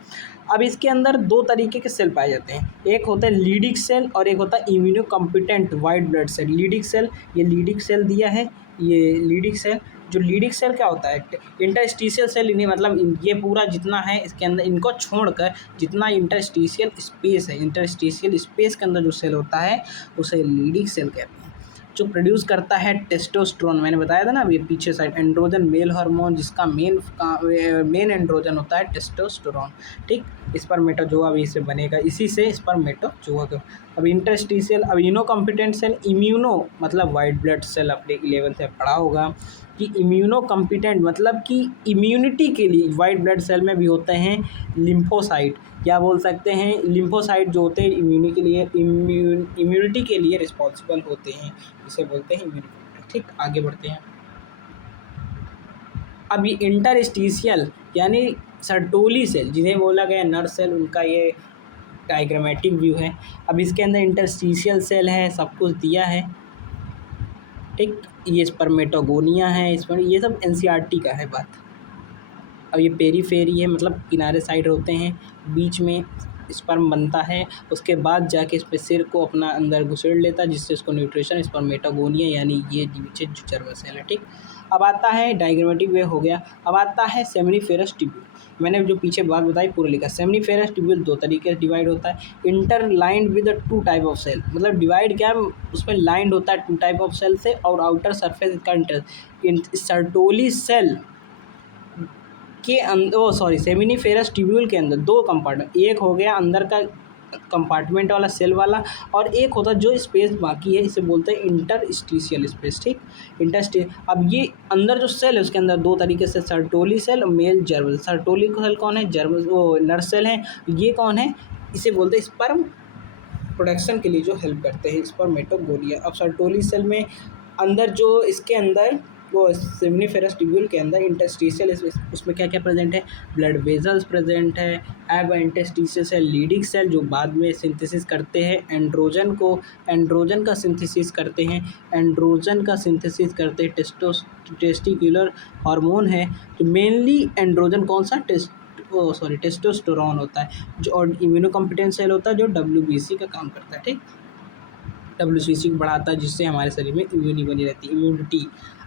अब इसके अंदर दो तरीके के सेल पाए जाते हैं, एक होता है लीडिक सेल और एक होता है immunocompetent white blood cell. Leydig cell, ये लीडिक सेल दिया है, ये लीडिक सेल। जो लीडिक सेल क्या होता है, इंटरस्टिशियल सेल, इन्हें मतलब ये पूरा जितना है इसके अंदर, इनको छोड़कर जितना इंटरस्टिशियल स्पेस है, इंटरस्टिशियल स्पेस के अंदर जो सेल होता है उसे लीडिक सेल कहते हैं। जो प्रोड्यूस करता है टेस्टोस्टेरोन, मैंने बताया था ना अभी पीछे साइड, एंड्रोजन मेल हार्मोन, जिसका मेन एंड्रोजन होता है टेस्टोस्टेरोन, ठीक। स्पर्मेटोजोआ भी इससे बनेगा, इसी से स्पर्मेटोजोआ का। अब इंटरस्टिशियल, अब इम्यूनोकॉम्पिटेंट सेल, इम्यूनो मतलब वाइट ब्लड सेल, अपने 11th में पढ़ा होगा कि इम्यूनो कॉम्पिटेंट मतलब कि इम्यूनिटी के लिए वाइट ब्लड सेल में भी होते हैं लिम्फोसाइट, क्या बोल सकते हैं, लिम्फोसाइट जो होते हैं इम्यूनिटी के लिए रिस्पॉन्सिबल होते हैं, इसे बोलते हैं इम्यूनिटी, ठीक। आगे बढ़ते हैं। अब ये इंटरस्टिशियल यानी सर्टोली सेल जिन्हें बोला गया नर सेल, उनका ये डायग्रामेटिक व्यू है। अब इसके अंदर इंटरस्टिशियल सेल है, सब कुछ दिया है, ठीक। ये स्पर्मेटोगोनिया है, इसमें ये सब एनसीईआरटी का है बात। अब ये पेरीफेरी है, मतलब किनारे साइड होते हैं, बीच में स्पर्म बनता है, उसके बाद जाके इस पे सिर को अपना अंदर घुसेड़ लेता है, जिससे उसको न्यूट्रिशन, स्पर्मेटोगोनिया यानी ये नीचे जो चर्म सेल है, ठीक। अब आता है डायग्रामेटिक वे हो गया। अब आता है सेमिनिफेरस ट्यूब्यूल। मैंने जो पीछे बात बताई पूरा लिखा। सेमिनिफेरस ट्यूब्यूल दो तरीके से डिवाइड होता है, interlined with two type of cell, मतलब डिवाइड क्या है, उसमें लाइंड होता है टू टाइप ऑफ सेल से, और आउटर सरफेस का सर्टोली सेल के अंदर, सेमिनिफेरस ट्यूब्यूल के अंदर दो कंपार्टमेंट, एक हो गया अंदर का कंपार्टमेंट वाला सेल वाला, और एक होता है जो स्पेस बाकी है, इसे बोलते हैं इंटरस्टिशियल स्पेस, ठीक। अब ये अंदर जो सेल है उसके अंदर दो तरीके से, सर्टोली सेल और मेल जर्म। सर्टोली सेल कौन है, जर्म वो नर सेल है। ये कौन है, इसे बोलते हैं स्पर्म प्रोडक्शन के लिए जो हेल्प करते हैं, स्पर्मेटोगोनिया। अब सर्टोली सेल में अंदर जो इसके अंदर वो सेमिनिफेरस ट्यूब्यूल के अंदर इंटरस्टिशियल, उसमें क्या क्या प्रेजेंट है, ब्लड वेजल्स प्रेजेंट है। अब इंटरस्टिशियल सेल लीडिक सेल जो बाद में सिंथेसिस करते हैं एंड्रोजन को, एंड्रोजन का सिंथेसिस करते हैं, एंड्रोजन का सिंथेसिस करते हैं टेस्टिकुलर हार्मोन है, जो मेनली एंड्रोजन कौन सा टेस्टोस्टेरोन होता है, जो और इम्यूनोकॉम्पिटेंट सेल होता है जो WBC का काम करता है, ठीक। WBC को बढ़ाता है जिससे हमारे शरीर में इम्यूनिटी बनी रहती है, इम्यूनिटी।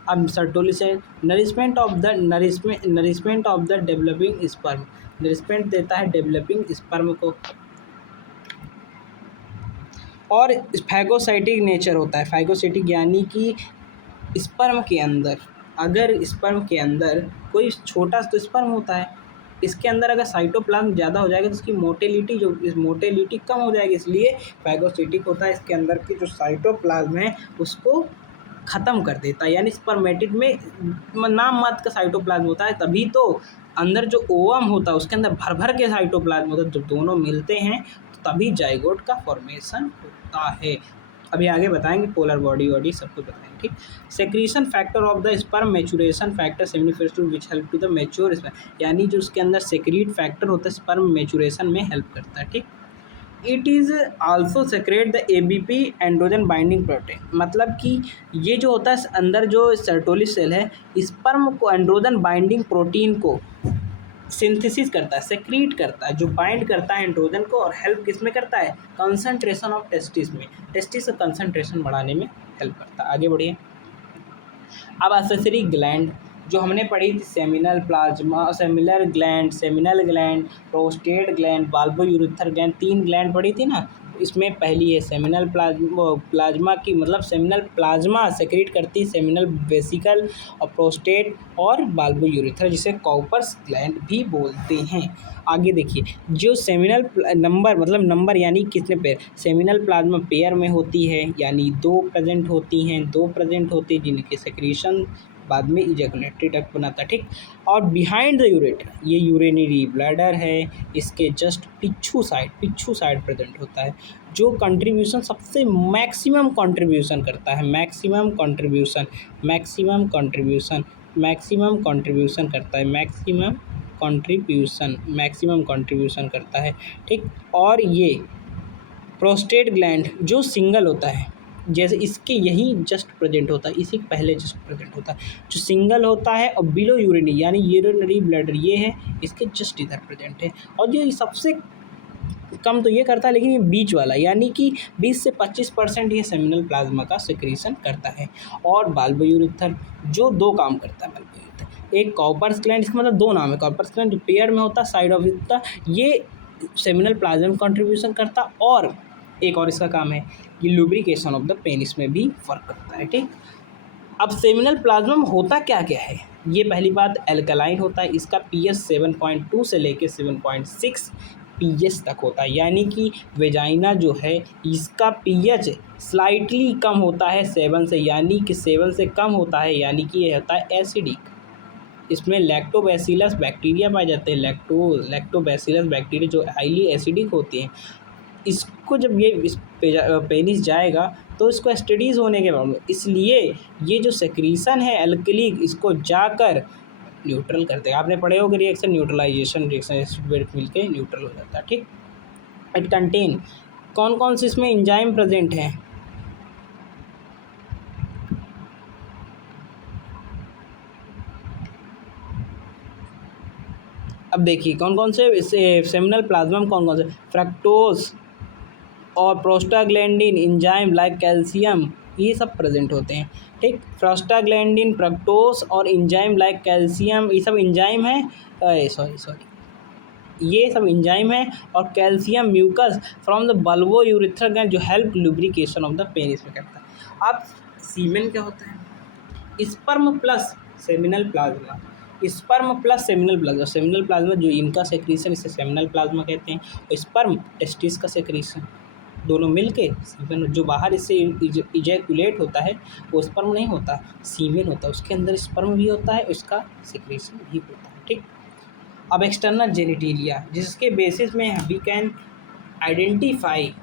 अब Sertoli cell nourishment of the developing sperm, nourishment देता है डेवलपिंग स्पर्म को। और फैगोसाइटिक नेचर होता है, फैगोसाइटिक यानी कि स्पर्म के अंदर, अगर स्पर्म के अंदर कोई छोटा तो स्पर्म होता है, इसके अंदर अगर साइटोप्लाज्म ज़्यादा हो जाएगा तो इसकी मोटेलिटी कम हो जाएगी, इसलिए फैगोसाइटिक होता है। इसके अंदर की जो साइटोप्लाज्म है उसको ख़त्म कर देता है, यानी स्पर्मेटिड में नाम मात्र का साइटोप्लाज्म होता है, तभी तो अंदर जो ओवम होता है उसके अंदर भर भर के साइटोप्लाज्म होता है, जब दोनों मिलते हैं तो तभी जाइगोट का फॉर्मेशन होता है। अभी आगे बताएंगे, पोलर बॉडी सब कुछ बताएंगे, ठीक। Secretion factor of the sperm maturation factor seminiferous which help to the mature sperm, यानी जो उसके अंदर सेक्रीट फैक्टर होता है स्पर्म मैचुरेशन में हेल्प करता है, ठीक। It is also secrete the ABP androgen binding protein, मतलब कि ये जो होता है अंदर जो सर्टोली सेल है, स्पर्म को एंड्रोजन बाइंडिंग प्रोटीन को सिंथेसिस करता है, सेक्रीट करता है, जो बाइंड करता है एंड्रोजन को, और हेल्प किस में करता है, कंसंट्रेशन ऑफ टेस्टिस में, टेस्टिस का कंसंट्रेशन बढ़ाने में हेल्प करता है। आगे बढ़िए। अब एक्सेसरी ग्लैंड जो हमने पढ़ी थी, seminal gland, prostate gland, bulbourethral gland, 3 gland पढ़ी थी ना। इसमें पहली है सेमिनल प्लाज्मा की, मतलब सेमिनल प्लाज्मा सेक्रेट करती है सेमिनल वेसिकल और प्रोस्टेट और बाल्बोयूरेथ्रल, जिसे कॉपर्स ग्लैंड भी बोलते हैं। आगे देखिए, जो सेमिनल नंबर, मतलब नंबर यानी कितने पेयर, सेमिनल प्लाज्मा पेयर में होती है, यानी 2 प्रेजेंट होती हैं, जिनके सेक्रेशन बाद में इजैकुलेटरी डक्ट बनाता है, ठीक। और बिहाइंड द यूरेटर, ये यूरिनरी ब्लैडर है, इसके जस्ट पिछू साइड प्रेजेंट होता है, जो कंट्रीब्यूशन सबसे मैक्सिमम कंट्रीब्यूशन करता है, मैक्सिमम कंट्रीब्यूशन करता है, मैक्सिमम कंट्रीब्यूशन, मैक्सिमम कंट्रीब्यूशन करता है, ठीक। और ये प्रोस्टेट ग्लैंड जो सिंगल होता है, जैसे इसके यही जस्ट प्रेजेंट होता है, इसी के पहले जस्ट प्रेजेंट होता है, जो सिंगल होता है और बिलो यूरिनरी यानी यूरिनरी ब्लैडर ये है, इसके जस्ट इधर प्रेजेंट है। और ये सबसे कम तो ये करता है, लेकिन ये बीच वाला यानी कि 20 से 25% ये सेमिनल प्लाज्मा का सिक्रीशन करता है। और बाल्बोयूरेथर जो दो काम करता है बाल्बोयूरेथर, एक कॉपर्स ग्लैंड, इसका मतलब दो नाम है, कॉपर्स ग्लैंड पेयर में होता है साइड ऑफ इट, ये सेमिनल प्लाज्मा में कंट्रीब्यूशन करता, और एक और इसका काम है कि लुब्रिकेशन ऑफ द पेनिस में भी फर्क करता है, ठीक। अब सेमिनल प्लाज्मा में होता क्या क्या है, ये पहली बात एल्कलाइन होता है, इसका पीएच 7.2 से लेके 7.6 पीएच तक होता है, यानी कि वेजाइना जो है इसका पीएच स्लाइटली कम होता है 7 से, यानी कि 7 से कम होता है, यानी कि ये होता है एसिडिक। इसमें लैक्टोबैसिलस बैक्टीरिया पाए जाते हैं, लैक्टोबैसिलस बैक्टीरिया जो हाईली एसिडिक होते हैं। इसको जब ये इस पेनिस जाएगा तो इसको एस्टिडीज़ होने के बाद, इसलिए ये जो सेक्रीशन है एल्कलिक, इसको जाकर न्यूट्रल करते हैं। आपने पढ़े होगे रिएक्शन न्यूट्रलाइजेशन रिएक्शन, एसिड मिलके न्यूट्रल हो जाता है, ठीक। इट कंटेन कौन कौन से इसमें एंजाइम प्रेजेंट हैं, अब देखिए कौन कौन से सेमिनल प्लाज्मा में कौन कौन से, फ्रक्टोज और प्रोस्टाग्लैंडिन एंजाइम लाइक कैल्शियम, ये सब प्रेजेंट होते हैं, ठीक। प्रोस्टाग्लैंडिन, फ्रक्टोज और एंजाइम लाइक कैल्शियम, ये सब एंजाइम है, ये सब एंजाइम है। और calcium mucus from the bulbo urethra gland जो help lubrication of the penis में करता है। अब सीमेन क्या होता है, sperm plus seminal plasma, sperm plus seminal plasma, seminal plasma जो इनका सेक्रीशन इसे सेमिनल प्लाज्मा कहते हैं, और स्पर्म टेस्टिस का सेक्रीशन, दोनों मिलके सीमेन, जो बाहर इससे इजैकुलेट होता है वो स्पर्म नहीं होता, सीमेन होता है, उसके अंदर स्पर्म भी होता है, उसका सेक्रीशन भी होता है, ठीक। अब एक्सटर्नल जेनिटेलिया, जिसके बेसिस में we can identify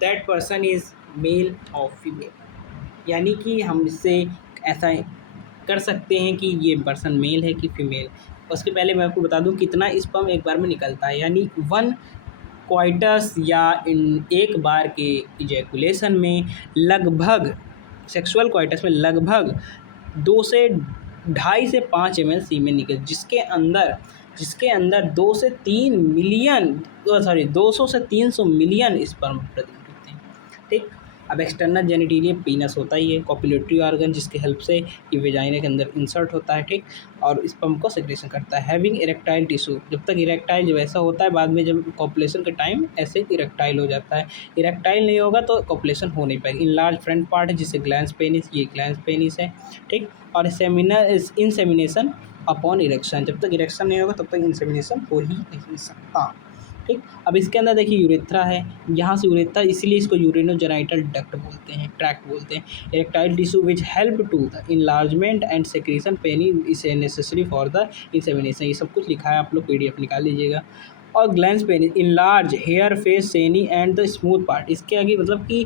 that person is male और फीमेल, यानी कि हम इससे ऐसा कर सकते हैं कि ये पर्सन मेल है कि फीमेल। उसके पहले मैं आपको बता दूं कितना स्पर्म एक बार में निकलता है, यानी 1 क्वाइटस या एक बार के इजैकुलेशन में लगभग, सेक्सुअल क्वाइटस में लगभग 2 से 2.5 से 5 ml सीमेन निकल, जिसके अंदर 2 से 3 मिलियन 200 से 300 मिलियन स्पर्म प्रेजेंट होते हैं, ठीक। अब एक्सटर्नल जेनिटेलिया पीनस होता ही है, कॉपुलेटरी ऑर्गन जिसकी हेल्प से ये वेजाइना के अंदर इंसर्ट होता है, ठीक। और स्पर्म को सेक्रेशन करता है। हैविंग इरेक्टाइल टिश्यू, जब तक इरेक्टाइल जब ऐसा होता है, बाद में जब कॉपुलेशन के टाइम ऐसे इरेक्टाइल हो जाता है, इरेक्टाइल नहीं होगा तो कॉपुलेशन हो नहीं पाएगी। इन लार्ज फ्रंट पार्ट है जिसे ग्लैंस पेनिस, ये ग्लैंस पेनिस है, ठीक। और इंसेमिनेशन अपॉन इरेक्शन, जब तक इरेक्शन नहीं होगा तब तक इंसेमिनेशन हो ही नहीं सकता, ठीक। अब इसके अंदर देखिए यूरेथ्रा है, यहाँ से यूरेथ्रा, इसीलिए इसको यूरिनोजेनाइटल डक्ट बोलते हैं, ट्रैक्ट बोलते हैं। Erectile tissue which help to the enlargement and secretion penis is necessary for the insemination, ये सब कुछ लिखा है, आप लोग PDF निकाल लीजिएगा। और glans penis enlarge hair face सेनी एंड द स्मूथ पार्ट, इसके आगे मतलब कि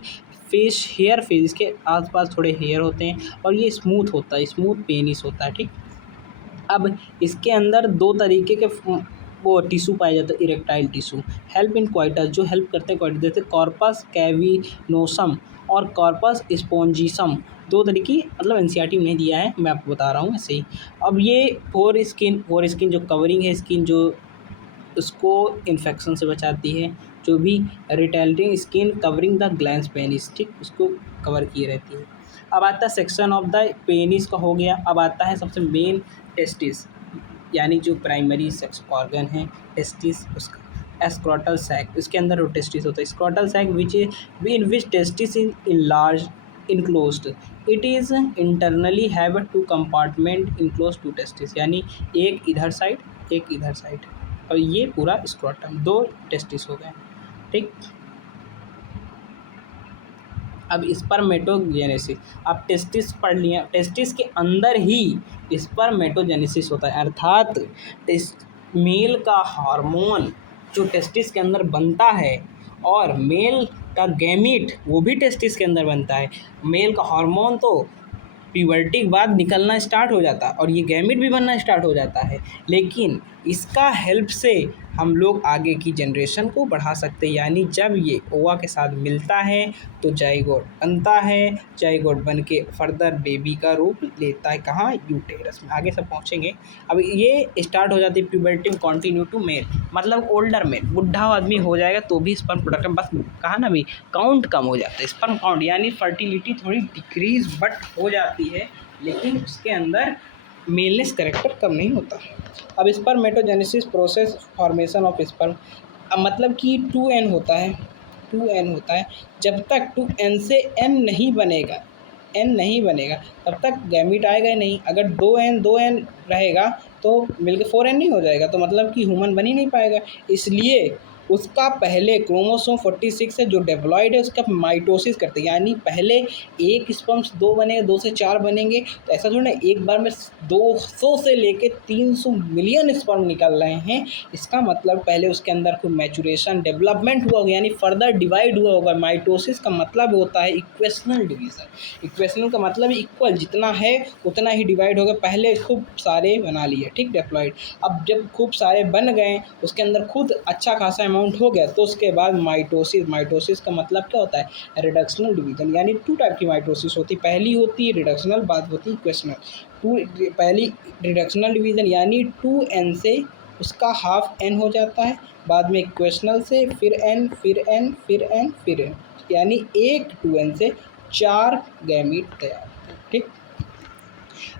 फेस हेयर फेस, इसके आसपास थोड़े हेयर होते हैं और ये स्मूथ होता है, स्मूथ पेनिस होता है, ठीक। अब इसके अंदर 2 तरीके के वो टिश्यू पाए जाते हैं, erectile tissue, help in coitus, जो हेल्प करते हैं क्वाइटस, जैसे कॉर्पस कैविनोसम और कॉर्पस स्पोंजिसम, 2 तरीके, मतलब NCERT में नहीं दिया है, मैं आपको बता रहा हूँ ऐसे ही। अब ये फोर स्किन जो कवरिंग है, स्किन जो उसको इन्फेक्शन से बचाती है, जो भी रिटेलिटिंग skin covering the glans penis, ठीक, उसको कवर किए रहती है। अब आता है सेक्शन ऑफ द पेनिस का हो गया। अब आता है सबसे मेन टेस्टिस, यानी जो प्राइमरी सेक्स ऑर्गन है टेस्टिस, उसका स्क्रोटल सैक, इसके अंदर वो टेस्टिस होता है, scrotal sac in which testis in large enclosed, it is internally have 2 compartment enclose 2 testis, यानी एक इधर साइड एक इधर साइड, और ये पूरा स्क्रोटम, 2 टेस्टिस हो गए, ठीक। अब स्पर्मेटोजेनेसिस, अब टेस्टिस पढ़ लिया, टेस्टिस के अंदर ही स्पर्मेटोजेनेसिस होता है, अर्थात मेल का हार्मोन जो टेस्टिस के अंदर बनता है, और मेल का गैमीट वो भी टेस्टिस के अंदर बनता है। मेल का हार्मोन तो प्यूबर्टी के बाद निकलना स्टार्ट हो जाता है और ये गैमेट भी बनना स्टार्ट हो जाता है। लेकिन इसका हेल्प से हम लोग आगे की जनरेशन को बढ़ा सकते हैं, यानी जब ये ओवा के साथ मिलता है तो जाइगोट बनता है, जाइगोट बन के फर्दर बेबी का रूप लेता है, कहाँ, यूटेरस में। आगे सब पहुँचेंगे। अब ये स्टार्ट हो जाती है प्यूबर्टी कंटिन्यू टू मेल, मतलब ओल्डर मेल, बुढ़ा आदमी हो जाएगा तो भी स्पर्म प्रोडक्शन, बस कहा ना भी, काउंट कम हो जाता है, स्पर्म काउंट यानी फर्टिलिटी थोड़ी डिक्रीज बट हो जाती है, लेकिन उसके अंदर मेलनेस करेक्टर कम नहीं होता। अब spermatogenesis process formation of sperm, अब मतलब कि 2n होता है, 2n होता है, जब तक 2n से n नहीं बनेगा, n नहीं बनेगा तब तक गैमीट आएगा ही नहीं। अगर 2n रहेगा तो मिलके 4n नहीं हो जाएगा, तो मतलब कि ह्यूमन बन ही नहीं पाएगा। इसलिए उसका पहले क्रोमोसोम 46 है जो डेप्लॉयड है, उसका माइटोसिस करते हैं, यानी पहले एक स्पर्म्स 2 बनेंगे, 2 से 4 बनेंगे, तो ऐसा थोड़ा ना एक बार में 200 से लेके 300 मिलियन स्पर्म निकल रहे हैं। इसका मतलब पहले उसके अंदर कोई मैचुरेशन डेवलपमेंट हुआ होगा, यानी फर्दर डिवाइड हुआ होगा। माइटोसिस का मतलब होता है इक्वेशनल डिवीज़न, इक्वेशनल का मतलब इक्वल, जितना है उतना ही डिवाइड होगा। पहले खूब सारे बना लिए, ठीक, डिप्लॉयड। अब जब खूब सारे बन गए, उसके अंदर खुद अच्छा खासा अमाउंट हो गया, तो उसके बाद माइटोसिस, माइटोसिस का मतलब क्या होता है, रिडक्शनल डिवीजन। यानी 2 टाइप की माइटोसिस होती है, पहली होती है रिडक्शनल, बाद होती है इक्वेशनल। पहली रिडक्शनल डिवीजन यानी 2n से उसका हाफ n हो जाता है, बाद में इक्वेशनल से फिर n फिर n फिर n फिर n, यानी एक 2n से 4 गैमीट तैयार होते हैं, ठीक।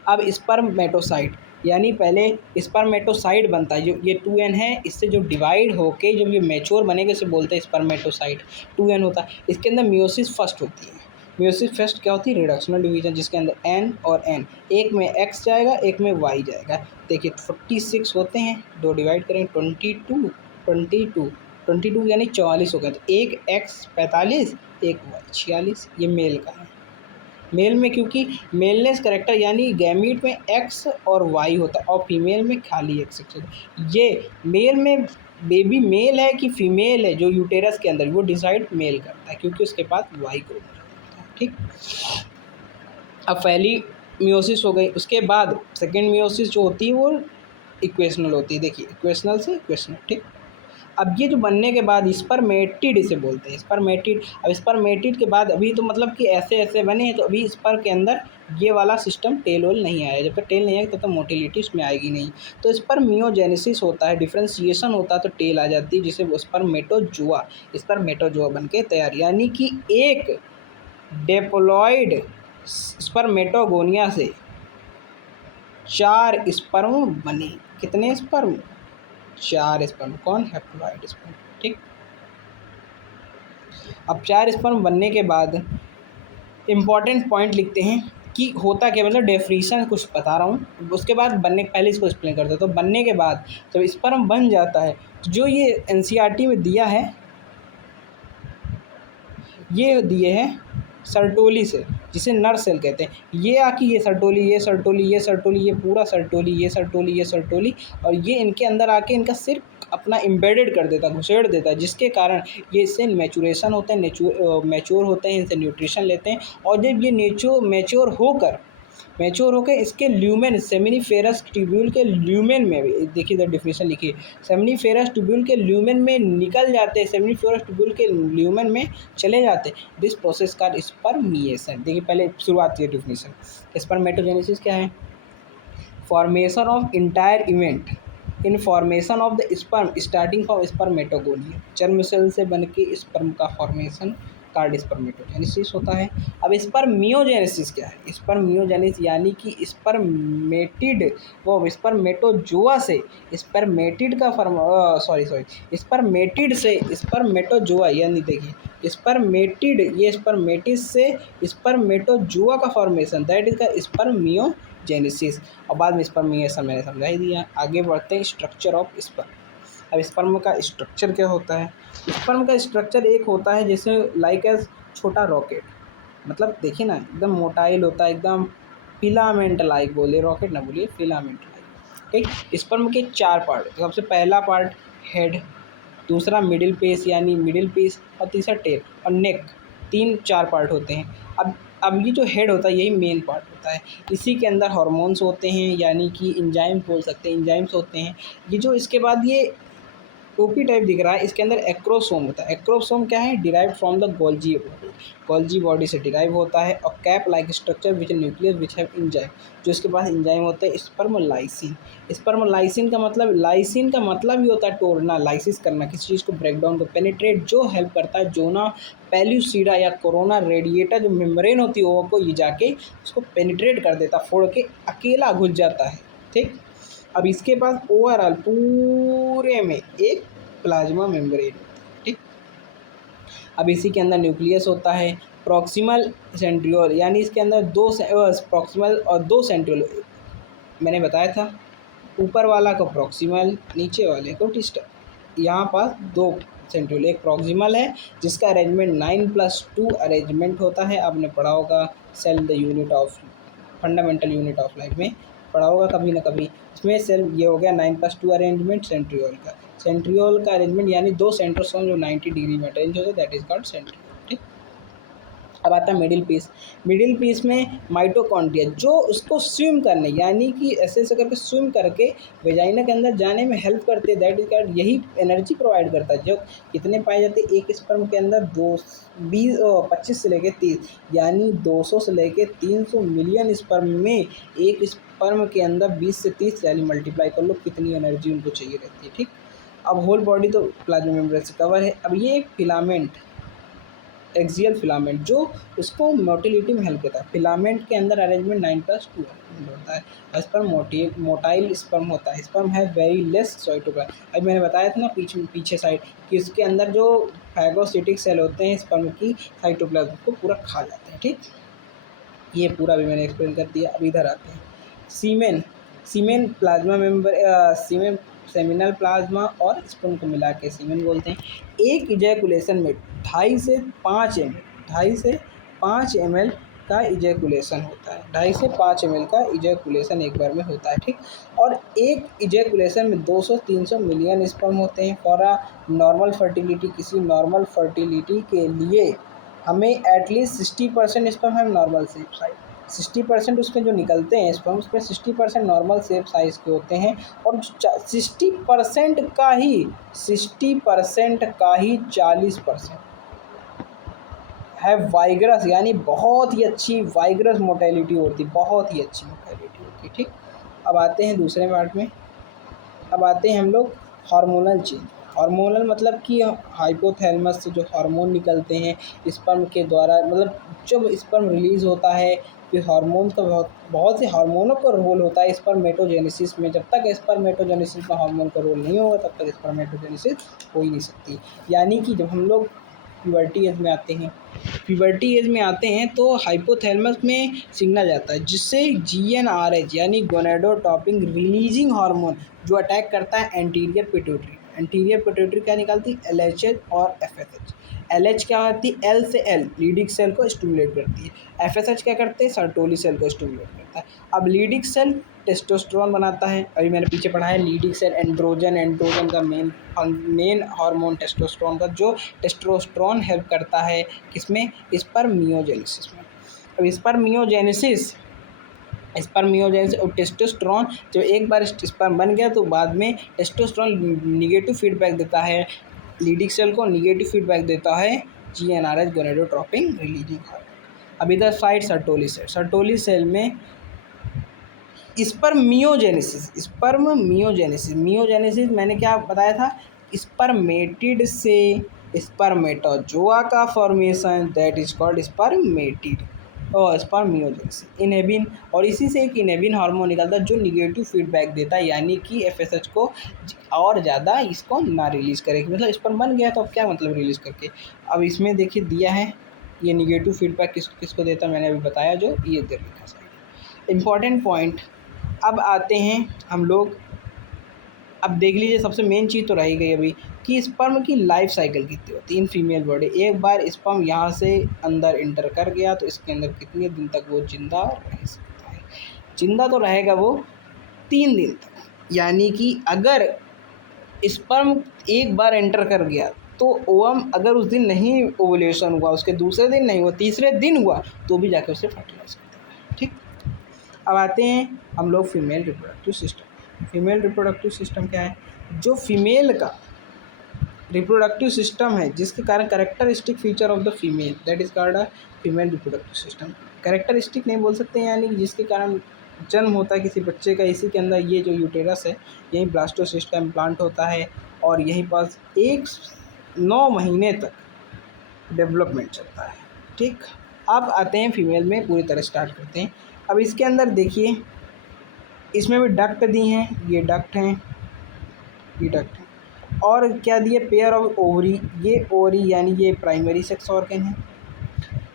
अब स्पर्मेटोसाइट, यानी पहले स्पर्मेटोसाइट बनता है, जो ये 2n है, इससे जो डिवाइड होके जब ये मैच्योर बनेगा इसे बोलते हैं स्पर्मेटोसाइट, 2n होता है। इसके अंदर मियोसिस फर्स्ट होती है। मियोसिस फर्स्ट क्या होती है, रिडक्शनल डिवीजन, जिसके अंदर n और n, एक में x जाएगा, एक में y जाएगा। देखिए 46 होते हैं, 2 डिवाइड करें, 22 यानी 44 हो गया, तो एक x 45, एक y 46, ये मेल का है। मेल में क्योंकि मेलनेस करेक्टर यानी गैमीट में एक्स और वाई होता है और फीमेल में खाली एक्स होता है। ये मेल में बेबी मेल है कि फीमेल है जो यूटेरस के अंदर, वो डिसाइड मेल करता है क्योंकि उसके पास वाई क्रोमोसोम होता है, ठीक। अब पहली मियोसिस हो गई, उसके बाद सेकेंड मियोसिस जो होती है वो इक्वेशनल होती है। देखिए इक्वेशनल से इक्वेशनल, ठीक। अब ये जो बनने के बाद स्पर्मेटिड इसे बोलते हैं, स्पर्मेटिड। अब स्पर्मेटिड के बाद अभी तो मतलब कि ऐसे ऐसे बने हैं, तो अभी स्पर्म के अंदर ये वाला सिस्टम टेल वेल नहीं आया। जब तक टेल नहीं आएगा तब तक मोटिलिटी उसमें आएगी नहीं। तो स्पर्मियोजेनेसिस होता है, डिफ्रेंसिएशन होता है, तो टेल आ जाती है, जिसे वो स्पर्मेटोजोआ बन के तैयार, यानी कि एक डेप्लॉयड स्पर्मेटोगोनिया से 4 स्पर्म बने। कितने स्पर्म, 4 स्पर्म, कौन, हैप्लॉयड स्पर्म, ठीक। अब 4 स्पर्म बनने के बाद इम्पॉर्टेंट पॉइंट लिखते हैं कि होता क्या, मतलब डेफिनेशन कुछ बता रहा हूँ, उसके बाद बनने के पहले इसको एक्सप्लेन करते हैं। तो बनने के बाद जब स्पर्म बन जाता है, तो जो ये एनसीईआरटी में दिया है, ये दिए हैं सर्टोली से, जिसे नर सेल कहते हैं। ये आके ये सर्टोली, ये सर्टोली, ये सर्टोली, ये पूरा सर्टोली, ये सर्टोली, ये सर्टोली, और ये इनके अंदर आके इनका सिर्फ अपना एम्बेडेड कर देता है, घुसेड़ देता है, जिसके कारण ये इससे मैचुरेशन होते हैं, मैच्योर होते हैं, इनसे न्यूट्रिशन लेते हैं। और जब ये मैच्योर होकर इसके ल्यूमेन, सेमिनिफेरस ट्यूब्यूल के ल्यूमेन में भी, देखिए इधर डिफिनेशन लिखिए, सेमिनिफेरस ट्यूब्यूल के ल्यूमेन में निकल जाते हैं, सेमिनिफेरस ट्यूब्यूल के ल्यूमेन में चले जाते हैं। दिस प्रोसेस का स्पर्मिएशन। देखिए पहले शुरुआत की डिफिनेशन, स्पर्मेटोजेनेसिस क्या है, formation of entire event in formation of the sperm starting from spermatogonia, germ cell से बन के स्पर्म का फॉर्मेशन कार्ड स्पर्मेटोजेनेसिस होता है। अब स्पर्मियोजेनेसिस क्या है, स्पर्मियोजेनेसिस यानी कि स्पर्मेटिड वो स्पर्मेटोजोआ से स्पर्मेटिड का स्पर्मेटिड से स्पर्मेटोजोआ, यानी देखिए स्पर्मेटिड, ये स्पर्मेटिस से स्पर्मेटोजोआ का फॉर्मेशन, दैट इज का स्पर्मियोजेनेसिस। और बाद में स्पर्मिएशन मैंने समझा ही दिया। आगे बढ़ते हैं, स्ट्रक्चर ऑफ स्पर्म। अब स्पर्म का स्ट्रक्चर क्या होता है, स्पर्म का स्ट्रक्चर एक होता है जैसे लाइक एज छोटा रॉकेट, मतलब देखिए ना एकदम मोटाइल होता है, एकदम फिलामेंट लाइक, बोले रॉकेट ना बोलिए, फिलामेंट लाइक, ठीक। स्पर्म के 4 पार्ट, सबसे पहला पार्ट हेड, दूसरा मिडिल पीस यानी मिडिल पीस, और तीसरा टेल और नेक, 3-4 पार्ट होते हैं। अब अब ये जो हेड होता है यही मेन पार्ट होता है, इसी के अंदर हार्मोन्स होते हैं, यानी कि एंजाइम्स बोल सकते हैं, एंजाइम्स होते हैं। ये जो इसके बाद ये ओपी टाइप दिख रहा है, इसके अंदर एक्रोसोम होता है। एक्रोसोम क्या है? Derive from the Golgi body, Golgi body से डिराइव होता है। और cap like structure which nucleus which have enzyme, जो इसके पास एंजाइम होते हैं। स्पर्मोलाइसिन, स्पर्मोलाइसिन का मतलब, लाइसिन का मतलब ही होता है तोड़ना, लाइसिस करना, किसी चीज़ को ब्रेक डाउन को। पेनिट्रेट जो हेल्प करता है, जोना पेल्यूसिडा या कोरोना रेडिएटा जो मेम्ब्रेन होती है वो को ये जाके उसको पेनिट्रेट कर देता, फोड़ के अकेला घुस जाता है। ठीक, अब इसके पास ओवरऑल पूरे में एक प्लाज्मा मेम्ब्रेन, ठीक। अब इसी के अंदर न्यूक्लियस होता है, प्रॉक्सिमल सेंट्रियोल, यानी इसके अंदर दो प्रॉक्सिमल और दो सेंट्रियोल, मैंने बताया था ऊपर वाला को प्रॉक्सिमल, नीचे वाले को डिस्टल। यहाँ पास दो सेंट्रियोल, एक प्रॉक्सिमल है जिसका अरेंजमेंट 9+2 अरेंजमेंट होता है। आपने पढ़ा होगा cell the unit of fundamental unit of life में पढ़ा होगा कभी ना कभी। इसमें सेल ये हो गया 9+2 अरेंजमेंट सेंट्रियोल का। सेंट्रियोल का अरेंजमेंट यानी दो सेंट्रोसोम जो 90 डिग्री में अरेंज होते हैं, दैट इज कॉल्ड सेंट्रियोल। ठीक, अब आता है मिडिल पीस। मिडिल पीस में माइटोकॉन्ड्रिया जो उसको स्विम करने, यानी कि ऐसे ऐसे करके स्विम करके वेजाइना के अंदर जाने में हेल्प करते हैं, दैट इज कॉल्ड, यही एनर्जी प्रोवाइड करता है। जो कितने पाए जाते हैं एक स्पर्म के अंदर? 25 से लेके 30, यानी 200 से लेके 300 मिलियन स्पर्म में एक स्पर्म के अंदर 20 से 30, यानी मल्टीप्लाई कर लो कितनी एनर्जी उनको चाहिए रहती है। ठीक, अब होल बॉडी तो प्लाज्मा मेम्ब्रेन से कवर है। अब ये एक फिलामेंट, एक्सियल फिलामेंट जो उसको मोटिलिटी में हेल्प करता है। फिलामेंट के अंदर अरेंजमेंट 9+2 होता है। स्पर्म मोटाइल स्पर्म होता है। स्पर्म है वेरी लेस साइटोप्लाज्म। अभी मैंने बताया था ना पीछे साइड कि उसके अंदर जो फैगोसिटिक सेल होते हैं स्पर्म की, साइटोप्लाज्म को पूरा खा जाते हैं। ठीक, ये पूरा भी मैंने एक्सप्लेन कर दिया। अब इधर आते हैं सीमेन। सीमेन प्लाज्मा मेम्बर, सीमेन सेमिनल प्लाज्मा और स्पर्म को मिला के सीमेन बोलते हैं। एक इजैकुलेशन में 2.5 से 5 ml का इजैकुलेशन होता है। 2.5 से 5 ml का इजैकुलेशन एक बार में होता है। ठीक, और एक इजैकुलेशन में 200-300 मिलियन स्पर्म होते हैं। फॉर अ नॉर्मल फर्टिलिटी, किसी नॉर्मल फर्टिलिटी के लिए हमें एटलीस्ट 60% स्पर्म है नॉर्मल सेप साइज, 60% उसमें जो निकलते हैं स्पर्म, उसमें 60% नॉर्मल सेप साइज़ के होते हैं। और 60% का ही 40% है वाइग्रस, यानी बहुत ही अच्छी वाइग्रस मोटेलिटी होती है, बहुत ही अच्छी मोटेलिटी होती है। ठीक, अब आते हैं दूसरे पार्ट में। अब आते हैं हम लोग हार्मोनल चेंज। हार्मोनल मतलब कि हाइपोथैलेमस से जो हार्मोन निकलते हैं स्पर्म के द्वारा, मतलब जब स्पर्म रिलीज़ होता है, फिर हार्मोन का बहुत से हार्मोनों का रोल होता है स्पर्मेटोजेनेसिस में। जब तक स्पर्मेटोजेनेसिस में हार्मोन का रोल नहीं होगा तब तक स्पर्मेटोजेनेसिस हो ही नहीं सकती। यानी कि जब हम लोग प्यूबर्टी एज में आते हैं, तो हाइपोथैलेमस में सिग्नल जाता है जिससे GnRH यानी गोनेडोट्रोपिन रिलीजिंग हार्मोन जो अटैक करता है एंटीरियर पिट्यूटरी। एंटीरियर पिट्यूटरी क्या निकालती है? LHH और FSH। LH क्या करती है? L से L लीडिंग सेल को स्टिमुलेट करती है। FSH क्या करते हैं? सर्टोली सेल को स्टिमुलेट करता है। अब लीडिंग सेल टेस्टोस्टेरोन बनाता है, अभी मैंने पीछे पढ़ा है। लीडिंग सेल एंड्रोजन का मेन हार्मोन टेस्टोस्टेरोन का, जो टेस्टोस्टेरोन हेल्प करता है किसमें? स्पर्मियोजेनेसिस में। अब स्पर्मियोजेनेसिस और टेस्टोस्टेरोन, जब एक बार स्पर्म बन गया तो बाद में टेस्टोस्टेरोन निगेटिव फीडबैक देता है लीडिंग सेल को, निगेटिव फीडबैक देता है GnRH गोनेडोट्रोपिन रिलीजिंग हार्मोन। अब इधर साइड सर्टोली सेल में मियोजेनेसिस मैंने क्या बताया था? स्पर्मेटिड से स्पर्मेटोजोआ का formation, that is called spermatid और स्पर्मियोजेनेसिस। इनहेबिन, और इसी से एक इनहेबिन हार्मोन निकलता है जो निगेटिव फीडबैक देता है, यानी कि FSH को और ज़्यादा इसको ना रिलीज़ करेगी। मतलब स्पर्म बन गया तो अब क्या मतलब रिलीज़ करके। अब इसमें देखिए दिया है ये निगेटिव फीडबैक किसको देता है, मैंने अभी बताया, जो ये दे रखा है। Important point. अब आते हैं हम लोग, अब देख लीजिए सबसे मेन चीज़ तो रही गई अभी कि स्पर्म की लाइफ साइकिल कितनी होती है इन फीमेल बॉडी। एक बार स्पर्म यहाँ से अंदर इंटर कर गया तो इसके अंदर कितने दिन तक वो जिंदा रह सकता है? जिंदा तो रहेगा वो 3 दिन तक। यानी कि अगर स्पर्म एक बार एंटर कर गया तो ओवम अगर उस दिन नहीं ओवुलेशन हुआ, उसके दूसरे दिन नहीं हुआ, तीसरे दिन हुआ, तो भी जाकर उसे फर्टिलाइज कर देगा। ठीक, अब आते हैं हम लोग female reproductive system. Female reproductive system क्या है? जो फीमेल का रिप्रोडक्टिव सिस्टम है, जिसके कारण characteristic feature of the female, that is called a female reproductive system. Characteristic नहीं बोल सकते, यानी कि जिसके कारण जन्म होता है किसी बच्चे का, इसी के अंदर ये जो यूटेरस है, यहीं ब्लास्टोसिस्ट का इम्प्लांट होता है और यहीं पास 9 महीने तक डेवलपमेंट चलता है। ठीक, अब आते हैं फीमेल में, पूरी तरह स्टार्ट करते हैं। अब इसके अंदर देखिए, इसमें भी डक्ट दी हैं, ये डक्ट हैं, ये डक्ट हैं, और क्या दिए? पेयर ऑफ ओवरी, ये ओवरी यानी ये प्राइमरी सेक्स ऑर्गन है।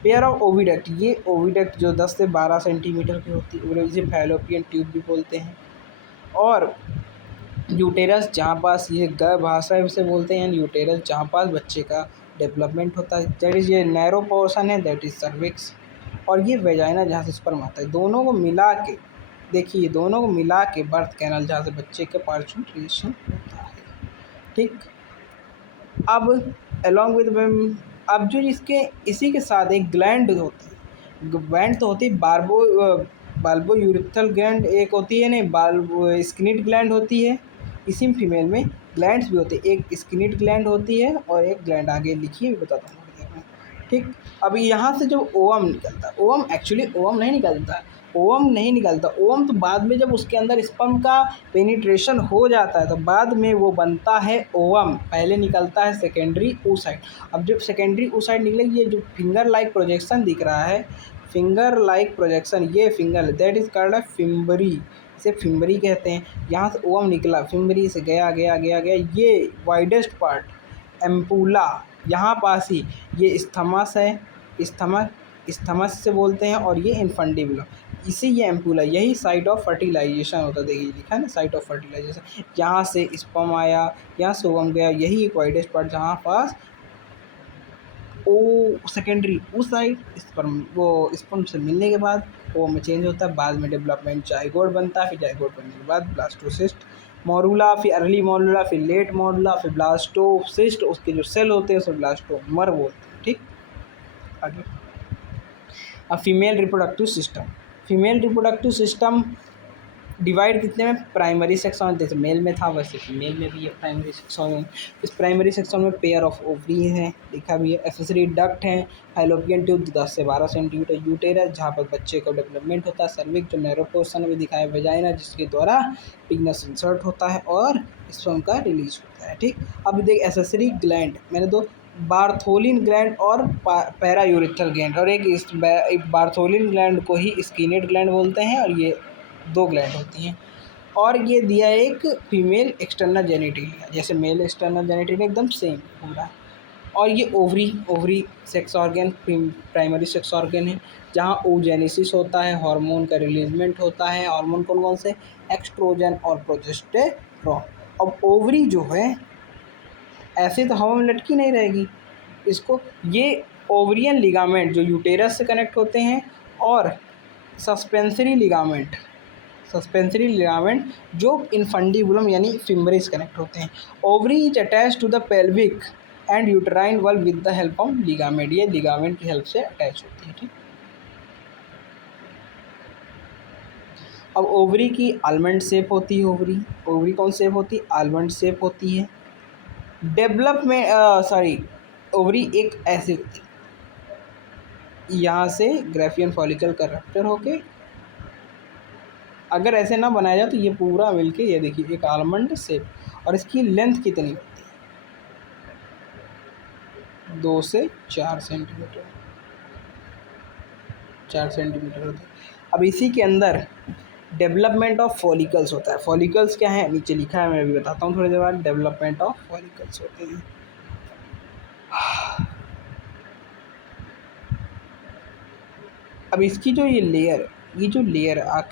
पेयर ऑफ ओविडक्ट, ये ओविडक्ट जो 10 से 12 सेंटीमीटर की होती है, इसे फैलोपियन ट्यूब भी बोलते हैं। और यूटेरस, जहाँ पास ये गर्भाशय से बोलते हैं, यूटेरस जहाँ पास बच्चे का डेवलपमेंट होता है, दैट इज़ ये नैरो पोर्शन है, दैट इज़ सर्विक्स। और ये वेजाइना जहाँ से स्पर्म आता है, दोनों को मिला के देखिए, दोनों को मिला के बर्थ कैनल, जहाँ से बच्चे का पार्चुरेशन होता है। ठीक, अब अलॉन्ग विद, अब जो इसके इसी के साथ एक ग्लैंड होती है, ग्लैंड तो होती है बाल्बो यूरिथल ग्लैंड एक होती है, नहीं बाल्बो स्किनिट ग्लैंड होती है। इसी फीमेल में ग्लैंड्स भी होती है, एक स्किनिट ग्लैंड होती है और एक ग्लैंड आगे लिखी है, बताता हूँ। ठीक, अब यहाँ से जो ओवम निकलता है, ओवम एक्चुअली ओवम नहीं निकलता, ओवम नहीं निकलता, ओवम तो बाद में जब उसके अंदर स्पर्म का पेनिट्रेशन हो जाता है तो बाद में वो बनता है ओवम। पहले निकलता है सेकेंडरी oocyte। अब जब सेकेंडरी oocyte निकलेगी, ये जो फिंगर लाइक प्रोजेक्शन दिख रहा है, फिंगर लाइक प्रोजेक्शन, ये finger, that is called fimbriae, इसे फिम्बरी कहते हैं। यहाँ से ओवम निकला, फिम्बरी से गया गया गया गया, ये वाइडेस्ट पार्ट एम्पूला, यहाँ पास ही ये स्थमस है, स्थमस से बोलते हैं, और ये इन्फंडिबुलम, इसी ये एम्पूला, यही साइट ऑफ फर्टिलाइजेशन होता है। देखिए लिखा है ना, साइट ऑफ फर्टिलाइजेशन, यहाँ से स्पर्म आया, यहाँ से ओवम गया, यही एक वाइडेस्ट पार्ट जहाँ पास ओ सेकेंडरी उस साइड स्पर्म, वो स्पर्म से मिलने के बाद वो में चेंज होता है, बाद में डेवलपमेंट जाइगोट बनता है, फिर जाइगोट बनने के बाद ब्लास्टोसिस्ट, मॉरूला, फिर अर्ली मॉरूला, फिर लेट मॉरूला, फिर ब्लास्टोसिस्ट, उसके जो सेल होते हैं उसे ब्लास्टोमर बोलते हैं। ठीक, आगे अब female reproductive system. Female reproductive system divide कितने में? प्राइमरी सेक्शन, जैसे मेल में था वैसे फीमेल में भी है प्राइमरी सेक्शन में। इस प्राइमरी सेक्शन में पेयर ऑफ ओवरी है, लिखा भी है, एक्सेसरी डक्ट है, फैलोपियन ट्यूब 10 से 12 सेंटीमीटर, यूटेरस जहाँ पर बच्चे का डेवलपमेंट होता है, सर्विक्स जो नैरो पोर्शन में दिखाया, वेजाइना जिसके द्वारा पिगनस इंसर्ट होता है और स्पर्म का रिलीज होता है। ठीक, अब देख एक्सेसरी ग्लैंड, मैंने दो बार्थोलिन ग्लैंड और पैरायूरिथल ग्लैंड, और एक बार्थोलिन ग्लैंड को ही स्किनेट ग्लैंड बोलते हैं, और ये 2 ग्लैंड होती हैं। और ये दिया एक फीमेल एक्सटर्नल जेनिटलिया, जैसे मेल एक्सटर्नल जेनिटलिया एकदम सेम पूरा। और ये ovary sex organ, primary sex organ है, जहाँ ओजेनेसिस होता है, हार्मोन का रिलीजमेंट होता है। हार्मोन कौन कौन से? एक्स्ट्रोजन और प्रोजेस्टेरॉन। अब ओवरी जो है ऐसे तो हवा में लटकी नहीं रहेगी, इसको ये ओवरियन लिगामेंट जो यूटेरस से कनेक्ट होते हैं, और सस्पेंसरी लिगामेंट जो इनफंडिबुलम यानी फिम्बरी से कनेक्ट होते हैं। Ovary is attach to the pelvic and uterine wall with the help of ligament, ये लिगामेंट की हेल्प से अटैच होती है। ठीक, अब ओवरी की आलमंड शेप होती है, ओवरी कौन शेप होती है? आलमंड शेप होती है। ओवरी एक ऐसी होती है, यहाँ से ग्राफियन फॉलिकल का रप्चर होके, अगर ऐसे ना बनाया जाए तो ये पूरा मिलके, ये देखिए एक आलमंड शेप, और इसकी लेंथ कितनी होती है? 2 से 4 सेंटीमीटर, 4 सेंटीमीटर होती है। अब इसी के अंदर डेवलपमेंट ऑफ फॉलिकल्स होता है। फॉलिकल्स क्या है? नीचे लिखा है, मैं अभी बताता हूँ थोड़ी देर बाद। डेवलपमेंट ऑफ फॉलिकल्स होते हैं। अब इसकी जो ये लेयर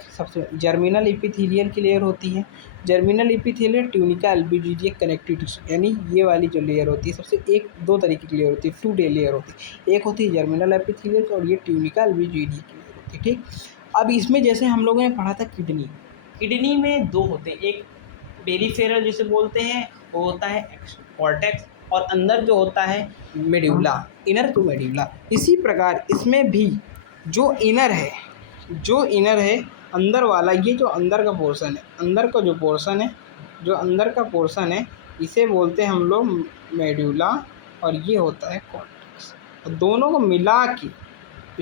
सबसे जर्मिनल एपिथेलियल की लेयर होती है। Germinal epithelial tunica albuginea connective tissue, यानी ये वाली जो लेयर होती है, सबसे एक 2 तरीके की लेयर होती है, 2 लेयर होती है। एक होती है जर्मिनल एपिथेलियल और ये ट्यूनिका अल्बुजिनिया की लेयर होती है। ठीक, अब इसमें जैसे हम लोगों ने पढ़ा था किडनी में 2 होते हैं, एक पेरिफेरल जिसे बोलते हैं वो होता है कॉर्टेक्स, और अंदर जो होता है मेड्यूला, इनर टू मेड्यूला। इसी प्रकार इसमें भी जो इनर है अंदर वाला, ये जो अंदर का पोर्शन है, अंदर का पोर्शन है इसे बोलते हैं हम लोग मेड्यूला, और ये होता है कॉर्टेक्स। दोनों को मिला के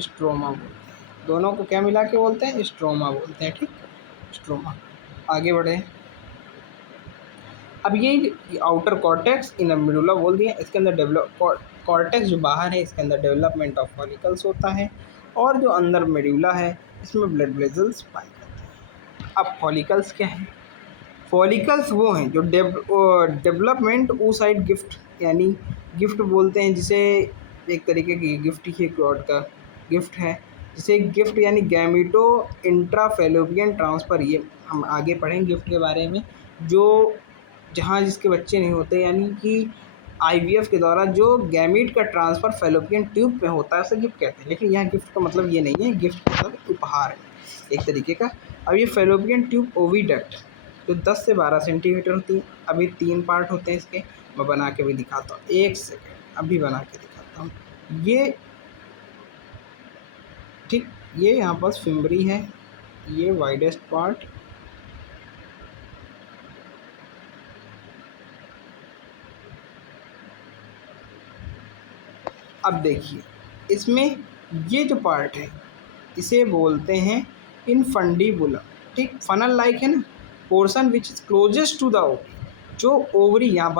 स्ट्रोमा बोलते हैं। दोनों को क्या मिला के बोलते हैं? स्ट्रोमा बोलते हैं। ठीक, स्ट्रोमा। आगे बढ़े। अब ये आउटर कॉर्टेक्स, इनर मेडुला बोल दिया। इसके अंदर कॉर्टेक्स जो बाहर है, इसके अंदर डेवलपमेंट ऑफ फॉलिकल्स होता है, और जो अंदर मेडुला है इसमें ब्लड वेजल्स पाए जाते हैं। अब फॉलिकल्स क्या है? फॉलिकल्स वो हैं जो डेवलपमेंट oocyte गिफ्ट, यानी गिफ्ट बोलते हैं जिसे, एक तरीके की गिफ्ट ही गॉड का गिफ्ट है, जिसे गिफ्ट यानी गैमिटो इंट्राफेलोपियन ट्रांसफ़र। ये हम आगे पढ़ेंगे गिफ्ट के बारे में, जो जहाँ जिसके बच्चे नहीं होते, यानी कि आईवीएफ के द्वारा जो गैमीट का ट्रांसफ़र फेलोपियन ट्यूब में होता है उसे गिफ्ट कहते हैं। लेकिन यहाँ गिफ्ट का मतलब ये नहीं है, गिफ्ट मतलब उपहार है एक तरीके का। अब ये फेलोपियन ट्यूब ओविडक्ट जो 10 से 12 सेंटीमीटर होती है। अभी 3 पार्ट होते हैं इसके, मैं बना के भी दिखाता हूँ। 1 सेकेंड, अभी बना के दिखाता हूँ। ये ठीक, ये यहाँ पास फिम्बरी है, ये वाइडेस्ट पार्ट, अब देखिए इसमें ये जो पार्ट है इसे बोलते हैं इनफंडिबुलम। ठीक, फनल लाइक है ना, portion which is closest to the ovary. जो ओवरी यहाँ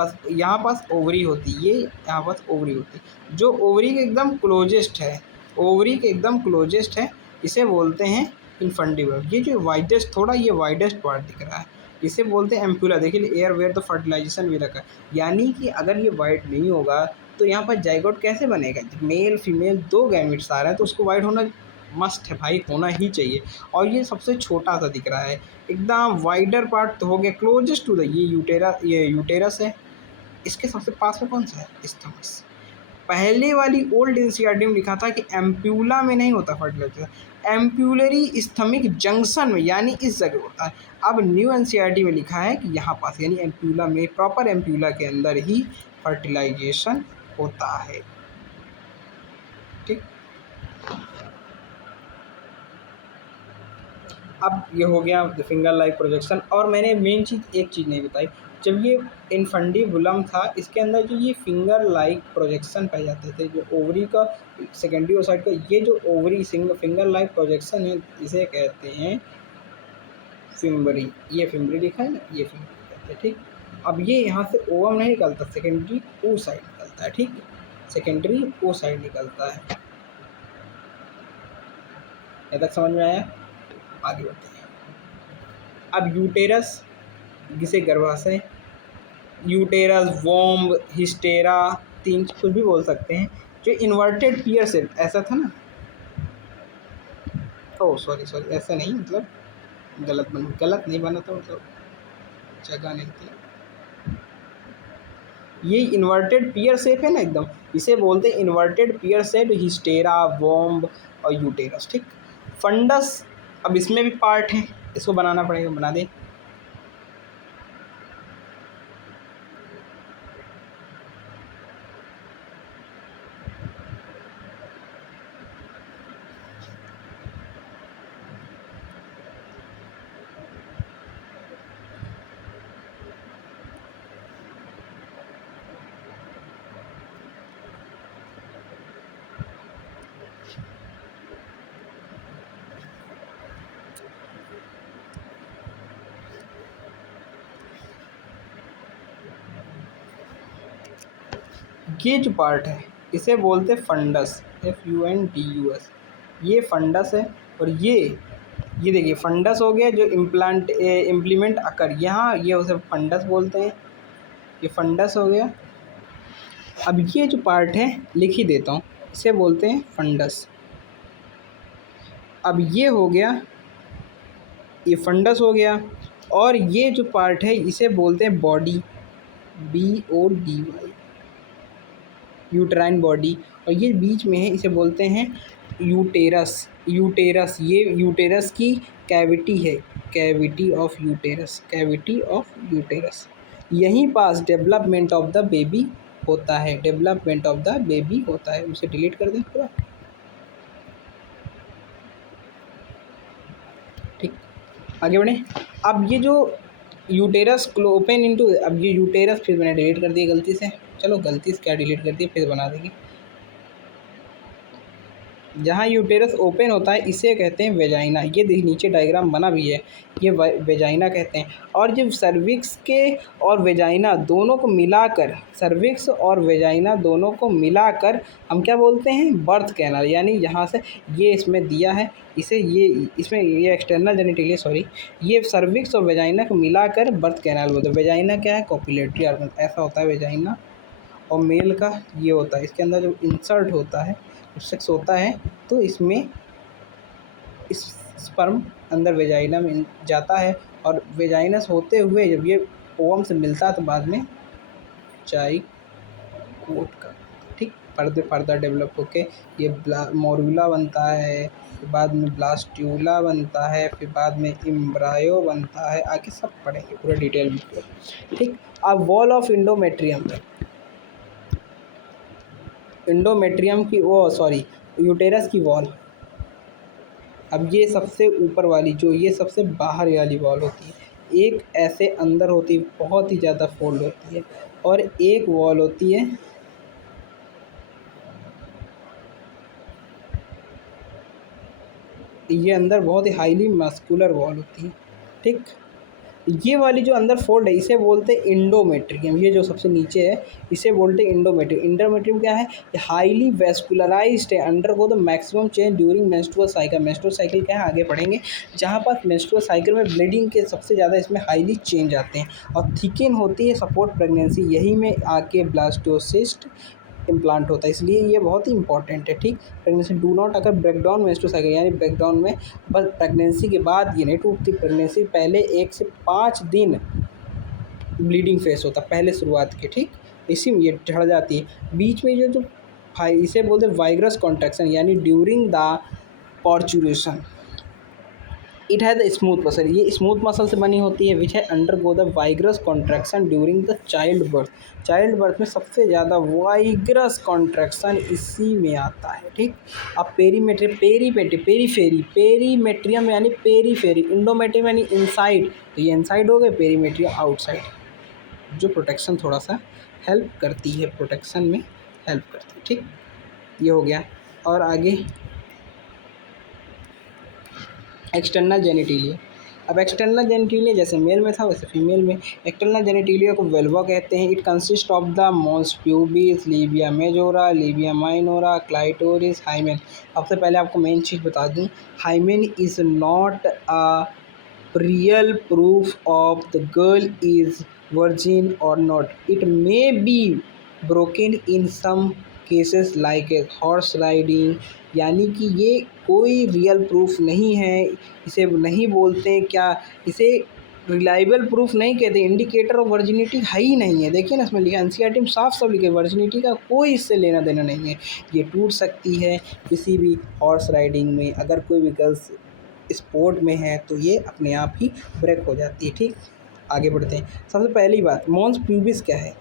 पास ओवरी होती है, ये यहाँ पास ओवरी होती है, जो ओवरी के एकदम क्लोजेस्ट है, इसे बोलते हैं इनफंडिबुलम। ये जो वाइडेस्ट, थोड़ा ये वाइडेस्ट पार्ट दिख रहा है, इसे बोलते हैं एम्प्यूला। देखिए एयर वेयर द फर्टिलाइजेशन भी रखा, यानी कि अगर ये वाइट नहीं होगा तो यहाँ पर जाइगोट कैसे बनेगा? मेल फीमेल 2 गैमेट्स आ रहे हैं तो उसको वाइट होना मस्ट है भाई, होना ही चाहिए। और ये सबसे छोटा सा दिख रहा है, एकदम वाइडर पार्ट तो हो गया क्लोजेस्ट टू द, ये यूटेरस है। इसके सबसे पास में कौन सा है? स्थमस। पहले वाली ओल्ड एनसीईआरटी में लिखा था कि एम्प्यूला में नहीं होता फर्टिलाइजेशन, एम्प्यूलरी स्थमिक जंक्शन में, यानी इस जगह होता है। अब न्यू एनसीईआरटी में लिखा है कि यहाँ पास, यानी एम्प्यूला में, प्रॉपर एम्प्यूला के अंदर ही फर्टिलाइजेशन होता है। ठीक, अब ये हो गया फिंगर लाइक प्रोजेक्शन। और मैंने मेन चीज़, एक चीज़ नहीं बताई, जब ये इनफंडिबुलम था इसके अंदर जो ये फिंगर लाइक प्रोजेक्शन पाए जाते थे, जो ओवरी का सेकेंडरी ओसाइड का, ये जो ओवरी फिंगर लाइक प्रोजेक्शन है इसे कहते हैं फिम्बरी। ये फिम्बरी लिखा है ना, ये फिम्बरी कहते हैं। ठीक, अब ये यहाँ से ओवम नहीं निकलता, सेकेंडरी oocyte निकलता है। ठीक, सेकेंडरी oocyte निकलता है। यहाँ तक समझ में आया? आगे बढ़ते हैं। अब यूटेरस, जिसे गर्भाशय, यूटेरस, वोम्ब, हिस्टेरा, 3 कुछ भी बोल सकते हैं, जो इन्वर्टेड पियर शेप, ऐसा था ना, ओह सॉरी ऐसा नहीं, मतलब गलत नहीं बना था, मतलब जगह नहीं थी। ये इन्वर्टेड पियर शेप है ना एकदम, इसे बोलते हैं इन्वर्टेड पियर शेप, हिस्टेरा, वोम्ब और यूटेरस। ठीक, फंडस, अब इसमें भी पार्ट है, इसको बनाना पड़ेगा, बना दें। ये जो पार्ट है इसे बोलते हैं फंडस, FUNDUS। ये फंडस है, और ये देखिए फंडस हो गया जो इम्प्लीमेंट अकर, यहाँ ये उसे फंडस बोलते हैं, ये फंडस हो गया। अब ये जो पार्ट है लिख ही देता हूँ, इसे बोलते हैं फंडस। अब ये हो गया, ये फंडस हो गया, और ये जो पार्ट है इसे बोलते हैं बॉडी, BODY, यूटराइन बॉडी। और ये बीच में है, इसे बोलते हैं यूटेरस। ये यूटेरस की कैविटी है, कैविटी ऑफ यूटेरस। यहीं पास डेवलपमेंट ऑफ द बेबी होता है, डेवलपमेंट ऑफ द बेबी होता है। उसे डिलीट कर दें पूरा, ठीक। आगे बढ़ें। अब ये जो यूटेरस ओपन इनटू, अब ये यूटेरस फिर मैंने डिलीट कर दिया गलती से, चलो गलती से क्या डिलीट कर दिया, फिर बना देंगे। जहाँ यूटेरस ओपन होता है इसे कहते हैं वेजाइना। ये देखिए नीचे डायग्राम बना भी है, ये वेजाइना कहते हैं। और जब सर्विक्स के और वेजाइना दोनों को मिलाकर, सर्विक्स और वेजाइना दोनों को मिलाकर हम क्या बोलते हैं, बर्थ कैनाल। यानी यहाँ से ये इसमें दिया है, इसे ये इसमें ये एक्सटर्नल जेनिटलिया, सॉरी, ये सर्विक्स और वेजाइना को मिलाकर बर्थ कैनाल बोलते हैं। वेजाइना क्या है, कॉपुलेटरी ऑर्गन, ऐसा होता है वेजाइना। और मेल का ये होता है, इसके अंदर जो इंसर्ट होता है, सेक्स होता है, तो इसमें इस स्पर्म अंदर वेजाइना में जाता है, और वेजाइनस होते हुए जब ये ओवम से मिलता है तो बाद में जाइगोट का, ठीक, फर्दर डेवलप होके ये मोरुला बनता है, फिर बाद में ब्लास्ट्यूला बनता है, फिर बाद में एम्ब्रायो बनता है। आगे सब पढ़ेंगे पूरा डिटेल में, ठीक। अब वॉल ऑफ इंडोमेट्रियम, इंडोमेट्रियम की वो सॉरी यूटेरस की वॉल। अब ये सबसे ऊपर वाली, जो ये सबसे बाहर वाली वॉल होती है, एक ऐसे अंदर होती है, बहुत ही ज़्यादा फोल्ड होती है, और एक वॉल होती है ये अंदर बहुत ही हाईली मस्कुलर वॉल होती है, ठीक। ये वाली जो अंदर फोल्ड है इसे बोलते हैं इंडोमेट्रियम। ये जो सबसे नीचे है इसे बोलते हैं इंडोमेट्रियम। इंडोमेट्रियम क्या है, हाईली वेस्कुलराइज्ड है, undergo the maximum change during menstrual cycle. Menstrual cycle क्या है आगे पढ़ेंगे। जहाँ पर मेंस्ट्रुअल साइकिल में ब्लीडिंग के सबसे ज़्यादा इसमें हाईली चेंज आते हैं, और थिकन होती है सपोर्ट प्रेगनेंसी, यही में आके ब्लास्टोसिस्ट इम्प्लांट होता है, इसलिए ये बहुत ही इंपॉर्टेंट है, ठीक। प्रेगनेंसी डू नॉट अगर ब्रेकडाउन मेंस्ट्रुअल साइकिल, यानी ब्रेकडाउन में बस प्रेगनेंसी के बाद ये नहीं टूटती, प्रेगनेंसी पहले 1 से 5 दिन ब्लीडिंग फेस होता है पहले शुरुआत के, ठीक। इसी में ये चढ़ जाती है बीच में, जो इसे बोलते हैं वाइग्रस कॉन्ट्रैक्शन, यानी during the parturition it has the smooth muscle, ये स्मूथ मसल से बनी होती है, विच है undergo the vigorous contraction during the child birth. Child birth में सबसे ज़्यादा वाइग्रस कॉन्ट्रैक्शन इसी में आता है, ठीक। अब पेरीमेट्रियम यानी पेरीफेरी, इंडोमेट्रियम यानी इनसाइड, तो ये इनसाइड हो गए, पेरीमेट्रियम आउटसाइड, जो प्रोटेक्शन थोड़ा सा हेल्प करती है, प्रोटेक्शन में हेल्प करती है, ठीक। ये हो गया। और आगे एक्सटर्नल जेनिटिलिया। अब एक्सटर्नल जेनिटिलिया जैसे मेल में था वैसे फीमेल में। एक्सटर्नल जेनिटिलिया को वेल्वा कहते हैं। It consist of the mons pubis, labia majora, labia minora, clitoris, hymen. सबसे पहले आपको मेन चीज़ बता दूं, hymen is not a real proof of the girl is virgin और not, it may be broken in some cases like a horse riding, यानी कि ये कोई रियल प्रूफ नहीं है, इसे नहीं बोलते क्या, इसे रिलायबल प्रूफ नहीं कहते, इंडिकेटर ऑफ वर्जिनिटी है ही नहीं है। देखिए ना इसमें लिखा, एनसीईआरटी में साफ साफ लिखा है वर्जिनिटी का कोई इससे लेना देना नहीं है। ये टूट सकती है किसी भी हॉर्स राइडिंग में, अगर कोई भी गर्ल्स स्पोर्ट में है तो ये अपने आप ही ब्रेक हो जाती है, ठीक। आगे बढ़ते हैं। सबसे पहली बात, मॉन्स प्यूबिस क्या है।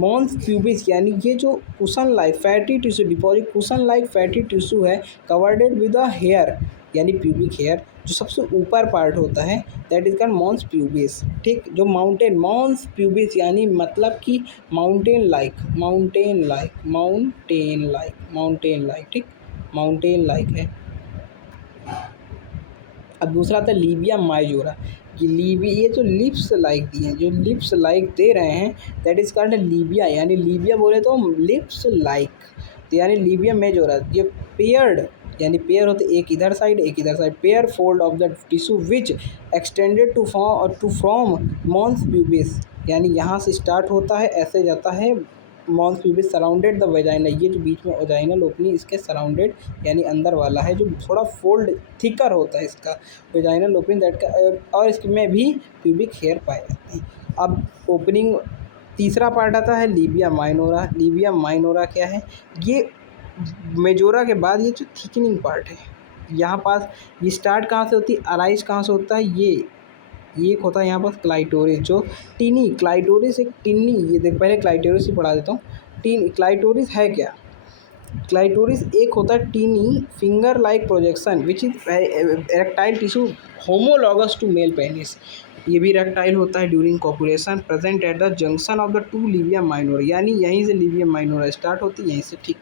मॉन्स प्यूबिस यानी ये जो cushion like fatty tissue deposit, cushion like fatty tissue है कवर्डेड विद अ हेयर, यानी प्यूबिक हेयर, जो सबसे ऊपर पार्ट होता है, that is called mons pubis, ठीक। जो माउंटेन मॉन्स प्यूबिस यानी मतलब कि माउंटेन लाइक, ठीक, माउंटेन लाइक है। अब दूसरा आता है लीबिया माइजोरा। ये जो लिप्स लाइक दिए हैं, जो लिप्स लाइक दे रहे हैं, दैट इज कॉल्ड लीबिया, यानी लीबिया बोले तो लिप्स लाइक, तो यानी लीबिया मेजोरा। ये पेयर्ड, यानी पेयर होते एक इधर साइड एक इधर side, pair fold of the tissue which extended to from mons pubis, यानी यहाँ से स्टार्ट होता है ऐसे जाता है mons pubis surrounded the vagina, ये जो बीच में वेजाइनल ओपनिंग इसके सराउंडेड यानी अंदर वाला है, जो थोड़ा फोल्ड थिकर होता है इसका वेजाइनल ओपनिंग दैट का, और इसमें भी प्यूबिक हेयर पाए जाते हैं। अब ओपनिंग तीसरा पार्ट आता है लीबिया माइनोरा। लीबिया माइनोरा क्या है, ये मेजोरा के बाद ये जो थिकनिंग पार्ट है, यहाँ पास ये स्टार्ट कहाँ से होती है, अराइज कहाँ से होता है, ये एक होता है यहाँ पर क्लाइटोरिस, जो टिनी क्लाइटोरिस एक टिनी, ये देख पहले क्लाइटोरिस ही पढ़ा देता हूँ। टीन क्लाइटोरिस है क्या? क्लाइटोरिस एक होता है tiny finger like projection which is erectile tissue homologous to male penis. ये भी इरेक्टाइल होता है during copulation, present at the junction of the two labia minora, यानी यहीं से लिविया माइनोर स्टार्ट होती है, यहीं से ठीक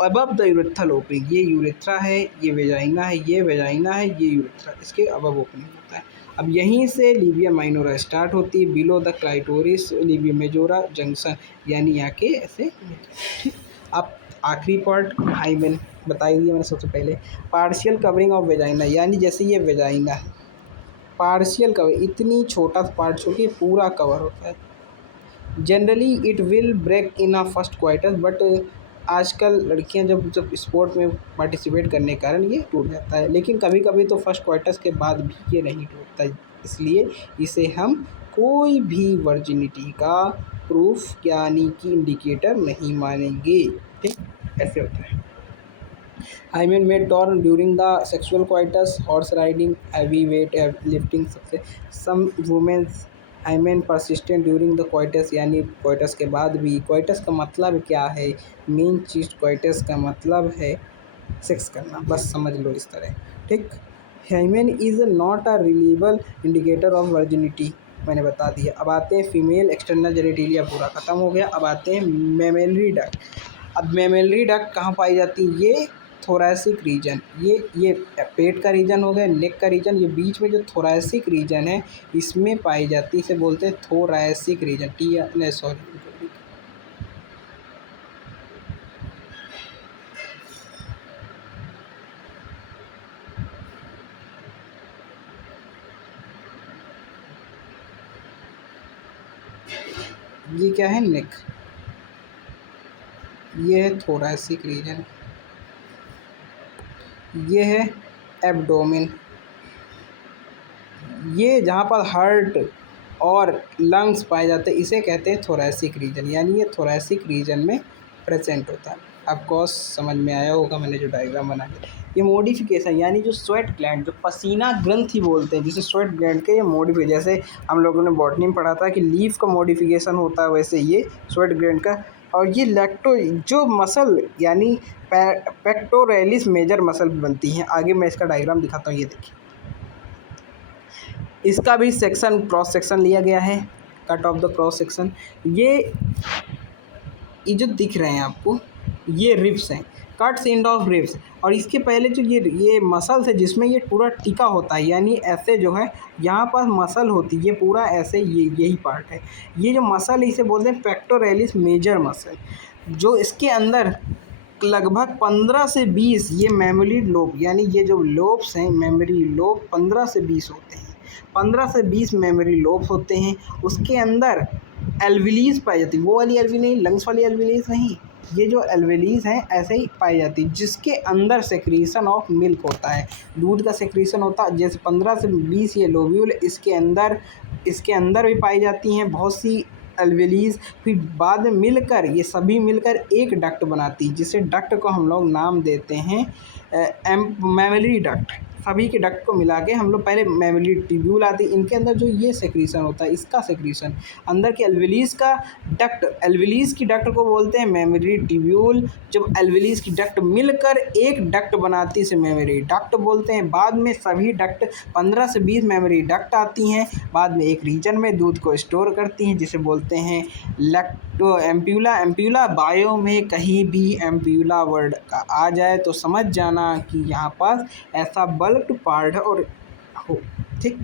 अबव द यूरेथ्रल ओपनिंग। ये यूरेथ्रा है, ये वेजाइना है, ये वेजाइना है, ये यूरेथ्रा, इसके अबव ओपनिंग होता है। अब यहीं से लिविया माइनोरा स्टार्ट होती है, below the clitoris Livia majora junction, यानी यहाँ के ऐसे ठीक। अब आखिरी पार्ट हाइमेन बताई दिया मैंने सबसे पहले। पार्शियल कवरिंग ऑफ वेजाइना, यानी जैसे ये वेजाइना है, पार्शियल कवर इतनी छोटा पार्ट छोड़िए पूरा कवर होता है। Generally it will break in a first quarter, but आजकल लड़कियां जब स्पोर्ट में पार्टिसिपेट करने के कारण ये टूट जाता है, लेकिन कभी कभी तो फर्स्ट क्वार्टर्स के बाद भी ये नहीं टूटता, इसलिए इसे हम कोई भी वर्जिनिटी का प्रूफ यानी कि इंडिकेटर नहीं मानेंगे, ठीक। ऐसे होता है। हाइमेन में torn during the sexual coitus, horse riding, heavy weight lifting, सबसे some women's hymen persistent during the coitus, यानी क्वाइटस के बाद भी। क्वाइटस का मतलब क्या है? मेन चीज क्वाइटस का मतलब है सेक्स करना, बस समझ लो इस तरह, ठीक। Hymen is not a reliable indicator of virginity, मैंने बता दिया। अब आते हैं फीमेल एक्सटर्नल जेनिटेलिया, पूरा खत्म हो गया। अब आते हैं मेमेलरी डक्ट। अब मेमेलरी डक्ट कहाँ पाई जाती है? ये थोरैसिक रीजन, ये पेट का रीजन हो गया, नेक का रीजन, ये बीच में जो थोरैसिक रीजन है इसमें पाई जाती है, इसे बोलते हैं थोरैसिक रीजन। सॉरी, ये क्या है? नेक, ये है थोरैसिक रीजन, ये है एब्डोमेन, ये जहाँ पर हार्ट और लंग्स पाए जाते हैं इसे कहते हैं थोरैसिक रीजन, यानी ये थोरैसिक रीजन में प्रेजेंट होता है। आपको समझ में आया होगा मैंने जो डायग्राम बनाया। ये मॉडिफिकेशन यानी जो स्वेट ग्लैंड, जो पसीना ग्रंथि बोलते हैं जिसे स्वेट ग्लैंड के, ये मॉडिफाई, जैसे हम लोगों ने बॉटनी में पढ़ा था कि लीफ का मॉडिफिकेशन होता है, वैसे ये स्वेट ग्लैंड का। और ये लैक्टो जो मसल यानी पेक्टोरेलिस मेजर मसल बनती हैं। आगे मैं इसका डायग्राम दिखाता हूँ, ये देखिए। इसका भी सेक्शन क्रॉस सेक्शन लिया गया है, cut off the cross section. ये जो दिख रहे हैं आपको, ये रिब्स हैं, कट्स एंड ऑफ रिब्स। और इसके पहले जो ये मसल्स है जिसमें ये पूरा टिका होता है, यानी ऐसे जो है यहाँ पर मसल होती है, ये पूरा ऐसे यही पार्ट है। ये जो मसल है इसे बोलते हैं पेक्टोरेलिस मेजर मसल, जो इसके अंदर लगभग 15 से 20 ये मेमोरी लोब, यानी ये जो लोब्स हैं मेमोरी लोब 15 से 20 होते हैं। 15 से 20 मेमोरी लोब्स होते हैं। उसके अंदर एल्विलीज पाई जाती है, वो वाली एल्विलीज नहीं, लंग्स वाली एल्विलीज नहीं, ये जो एल्विलीज हैं ऐसे ही पाई जाती है, जिसके अंदर सेक्रीशन ऑफ मिल्क होता है, दूध का सेक्रीशन होता है। जैसे 15 से 20 ये लोब्यूल इसके अंदर भी पाई जाती हैं बहुत सी एल्वेलीज, फिर बाद में मिलकर ये सभी मिलकर एक डक्ट बनाती है, जिसे डक्ट को हम लोग नाम देते हैं मेमोरी डक्ट। सभी के डक्ट को मिला के हम लोग पहले मेमोरी ट्यूब्यूल आती है, इनके अंदर जो ये सेक्रीशन होता है इसका सेक्रीशन, अंदर के एल्वेलीज का डक्ट, एल्वेलीज की डक्ट को बोलते हैं मेमोरी ट्यूब्यूल। जब एल्वेलीज की डक्ट मिलकर एक डक्ट बनाती है इसे मेमोरी डक्ट बोलते हैं। बाद में सभी डक्ट 15 से 20 मेमोरी डक्ट आती हैं, बाद में एक रीजन में दूध को स्टोर करती हैं, जिसे बोलते हैं लैक्टो एम्प्यूला। एम्प्यूला बायो में कहीं भी एम्प्यूला वर्ड का आ जाए तो समझ जाना कि यहाँ पर ऐसा बल्क पार्ट है और हो, ठीक।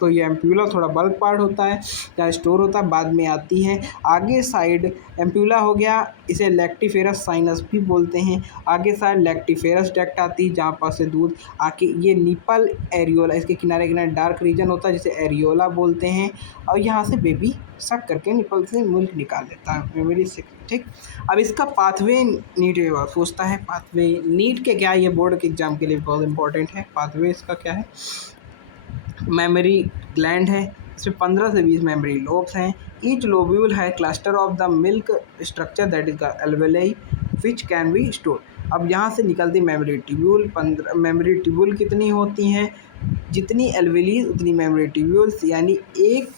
तो ये एम्प्यूला थोड़ा बल्क पार्ट होता है जहाँ स्टोर होता है, बाद में आती है आगे साइड। एम्प्यूला हो गया, इसे लैक्टिफेरस साइनस भी बोलते हैं। आगे साइड लैक्टिफेरस डक्ट आती है जहाँ पर से दूध आके ये निपल एरियोला, इसके किनारे किनारे डार्क रीजन होता है जिसे एरियोला बोलते हैं, और यहाँ से बेबी सक करके निपल से मिल्क निकाल लेता है मेमोरी से, ठीक। अब इसका पाथवे नीट पूछता है, पाथवे नीट के क्या, ये बोर्ड के एग्जाम के लिए बहुत इंपॉर्टेंट है। पाथवे इसका क्या है? मेमोरी ग्लैंड है, इसमें 15 से 20 मेमोरी लोब्स हैं। ईच लोब्यूल है cluster of the milk structure that is the alveoli which can be store. अब यहाँ से निकलती मेमोरी ट्यूब्यूल, 15 मेमोरी ट्यूब्यूल कितनी होती हैं? जितनी एल्वेलीज उतनी मेमोरी ट्यूब्यूल्स, यानी एक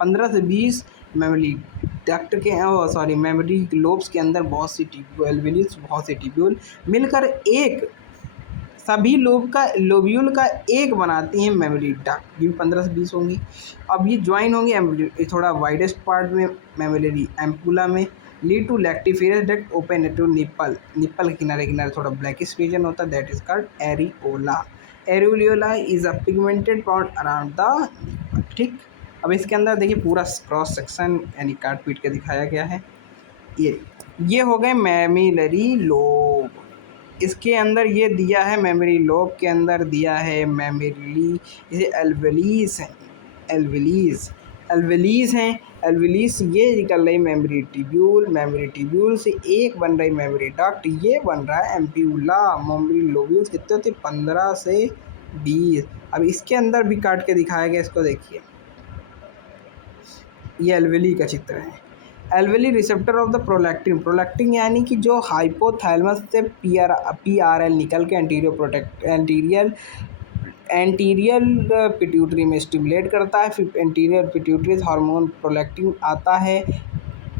15 से 20 मेमोरी डक्ट के सॉरी मेमोरी लोब्स के अंदर बहुत सी एल्वेओलिस, बहुत से ट्यूब्यूल मिलकर एक सभी लोब्यूल का एक बनाती हैं मेमोरी डक्ट। ये 15 से 20 होंगी। अब ये ज्वाइन होंगी थोड़ा वाइडेस्ट पार्ट में मेमोरी एम्पुला में, lead to lactiferous duct open to nipple. Nipple के किनारे किनारे थोड़ा ब्लैकिश रीजन होता है, that is called areola. Areola is a pigmented part around the nipple. ठीक, अब इसके अंदर देखिए पूरा क्रॉस सेक्शन यानी काट पीट के दिखाया गया है। ये हो गए मैमिलरी लोब। इसके अंदर ये दिया है मेमोरी लोब के अंदर दिया है मेमोरी, इसे एल्वेलीस हैं, एल्वेलीस एल्वेलीस हैं। एल्वेलीस ये निकल रही मेमोरी ट्यूब्यूल, मेमोरी ट्यूब्यूल से एक बन रही मेमोरी डक्ट, ये बन रहा है एम्प्यूला। मेमोरी लोब्यूल्स कितने होते? 15 से 20। अब इसके अंदर भी काट के दिखाया गया, इसको देखिए, ये एल्वेली का चित्र है। Alveoli receptor of the prolactin, prolactin यानी कि जो हाइपोथैलेमस से PRL निकल के एंटीरियर पिट्यूटरी में स्टिमुलेट करता है। फिर एंटीरियर पिट्यूटरी हार्मोन प्रोलैक्टिन आता है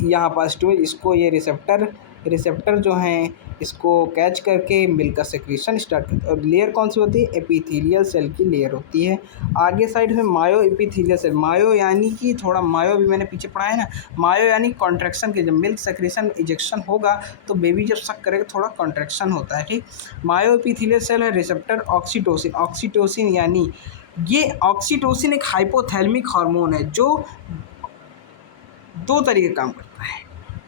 यहाँ पास टू, इसको ये रिसेप्टर जो हैं इसको कैच करके मिलकर सेक्रेशन स्टार्ट करते हैं। और लेयर कौन सी होती है? एपिथेलियल सेल की लेयर होती है। आगे साइड में मायो एपिथेलियल सेल, मायो यानी कि थोड़ा मायो भी मैंने पीछे पढ़ा है ना, मायो यानी कॉन्ट्रैक्शन के, जब मिल्क सेक्रेशन इजेक्शन होगा तो बेबी जब सक करेगा थोड़ा कॉन्ट्रैक्शन होता है। ठीक, मायो एपिथेलियल सेल है। रिसेप्टर ऑक्सीटोसिन, ऑक्सीटोसिन यानी ये ऑक्सीटोसिन एक हाइपोथैलेमिक हार्मोन है जो दो तरीके काम करता है।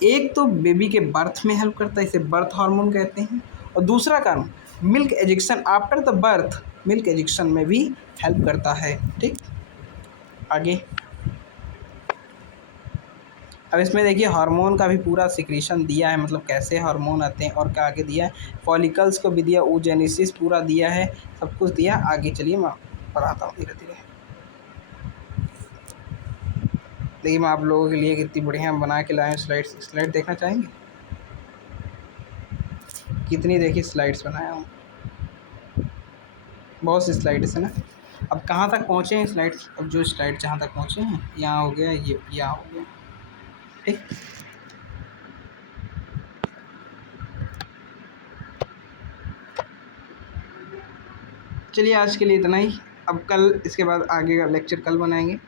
एक तो बेबी के बर्थ में हेल्प करता है, इसे बर्थ हार्मोन कहते हैं, और दूसरा काम milk ejection after the birth, milk ejection में भी हेल्प करता है। ठीक, आगे अब इसमें देखिए हार्मोन का भी पूरा सिक्रीशन दिया है, मतलब कैसे हार्मोन आते हैं और क्या आगे दिया है, फॉलिकल्स को भी दिया, oogenesis पूरा दिया है, सब कुछ दिया। आगे चलिए मैं पढ़ाता हूँ धीरे धीरे। देखिए मैं आप लोगों के लिए कितनी बढ़िया बना के लाया हूँ स्लाइड देखना चाहेंगे? कितनी देखिए स्लाइड्स बनाया हूँ, बहुत सी स्लाइड्स है ना। अब कहाँ तक पहुँचे हैं स्लाइड्स? अब जो स्लाइड जहाँ तक पहुँचे हैं यहाँ हो गया, ये यहाँ हो गया। ठीक, चलिए आज के लिए इतना ही। अब कल इसके बाद आगे का लेक्चर कल बनाएंगे।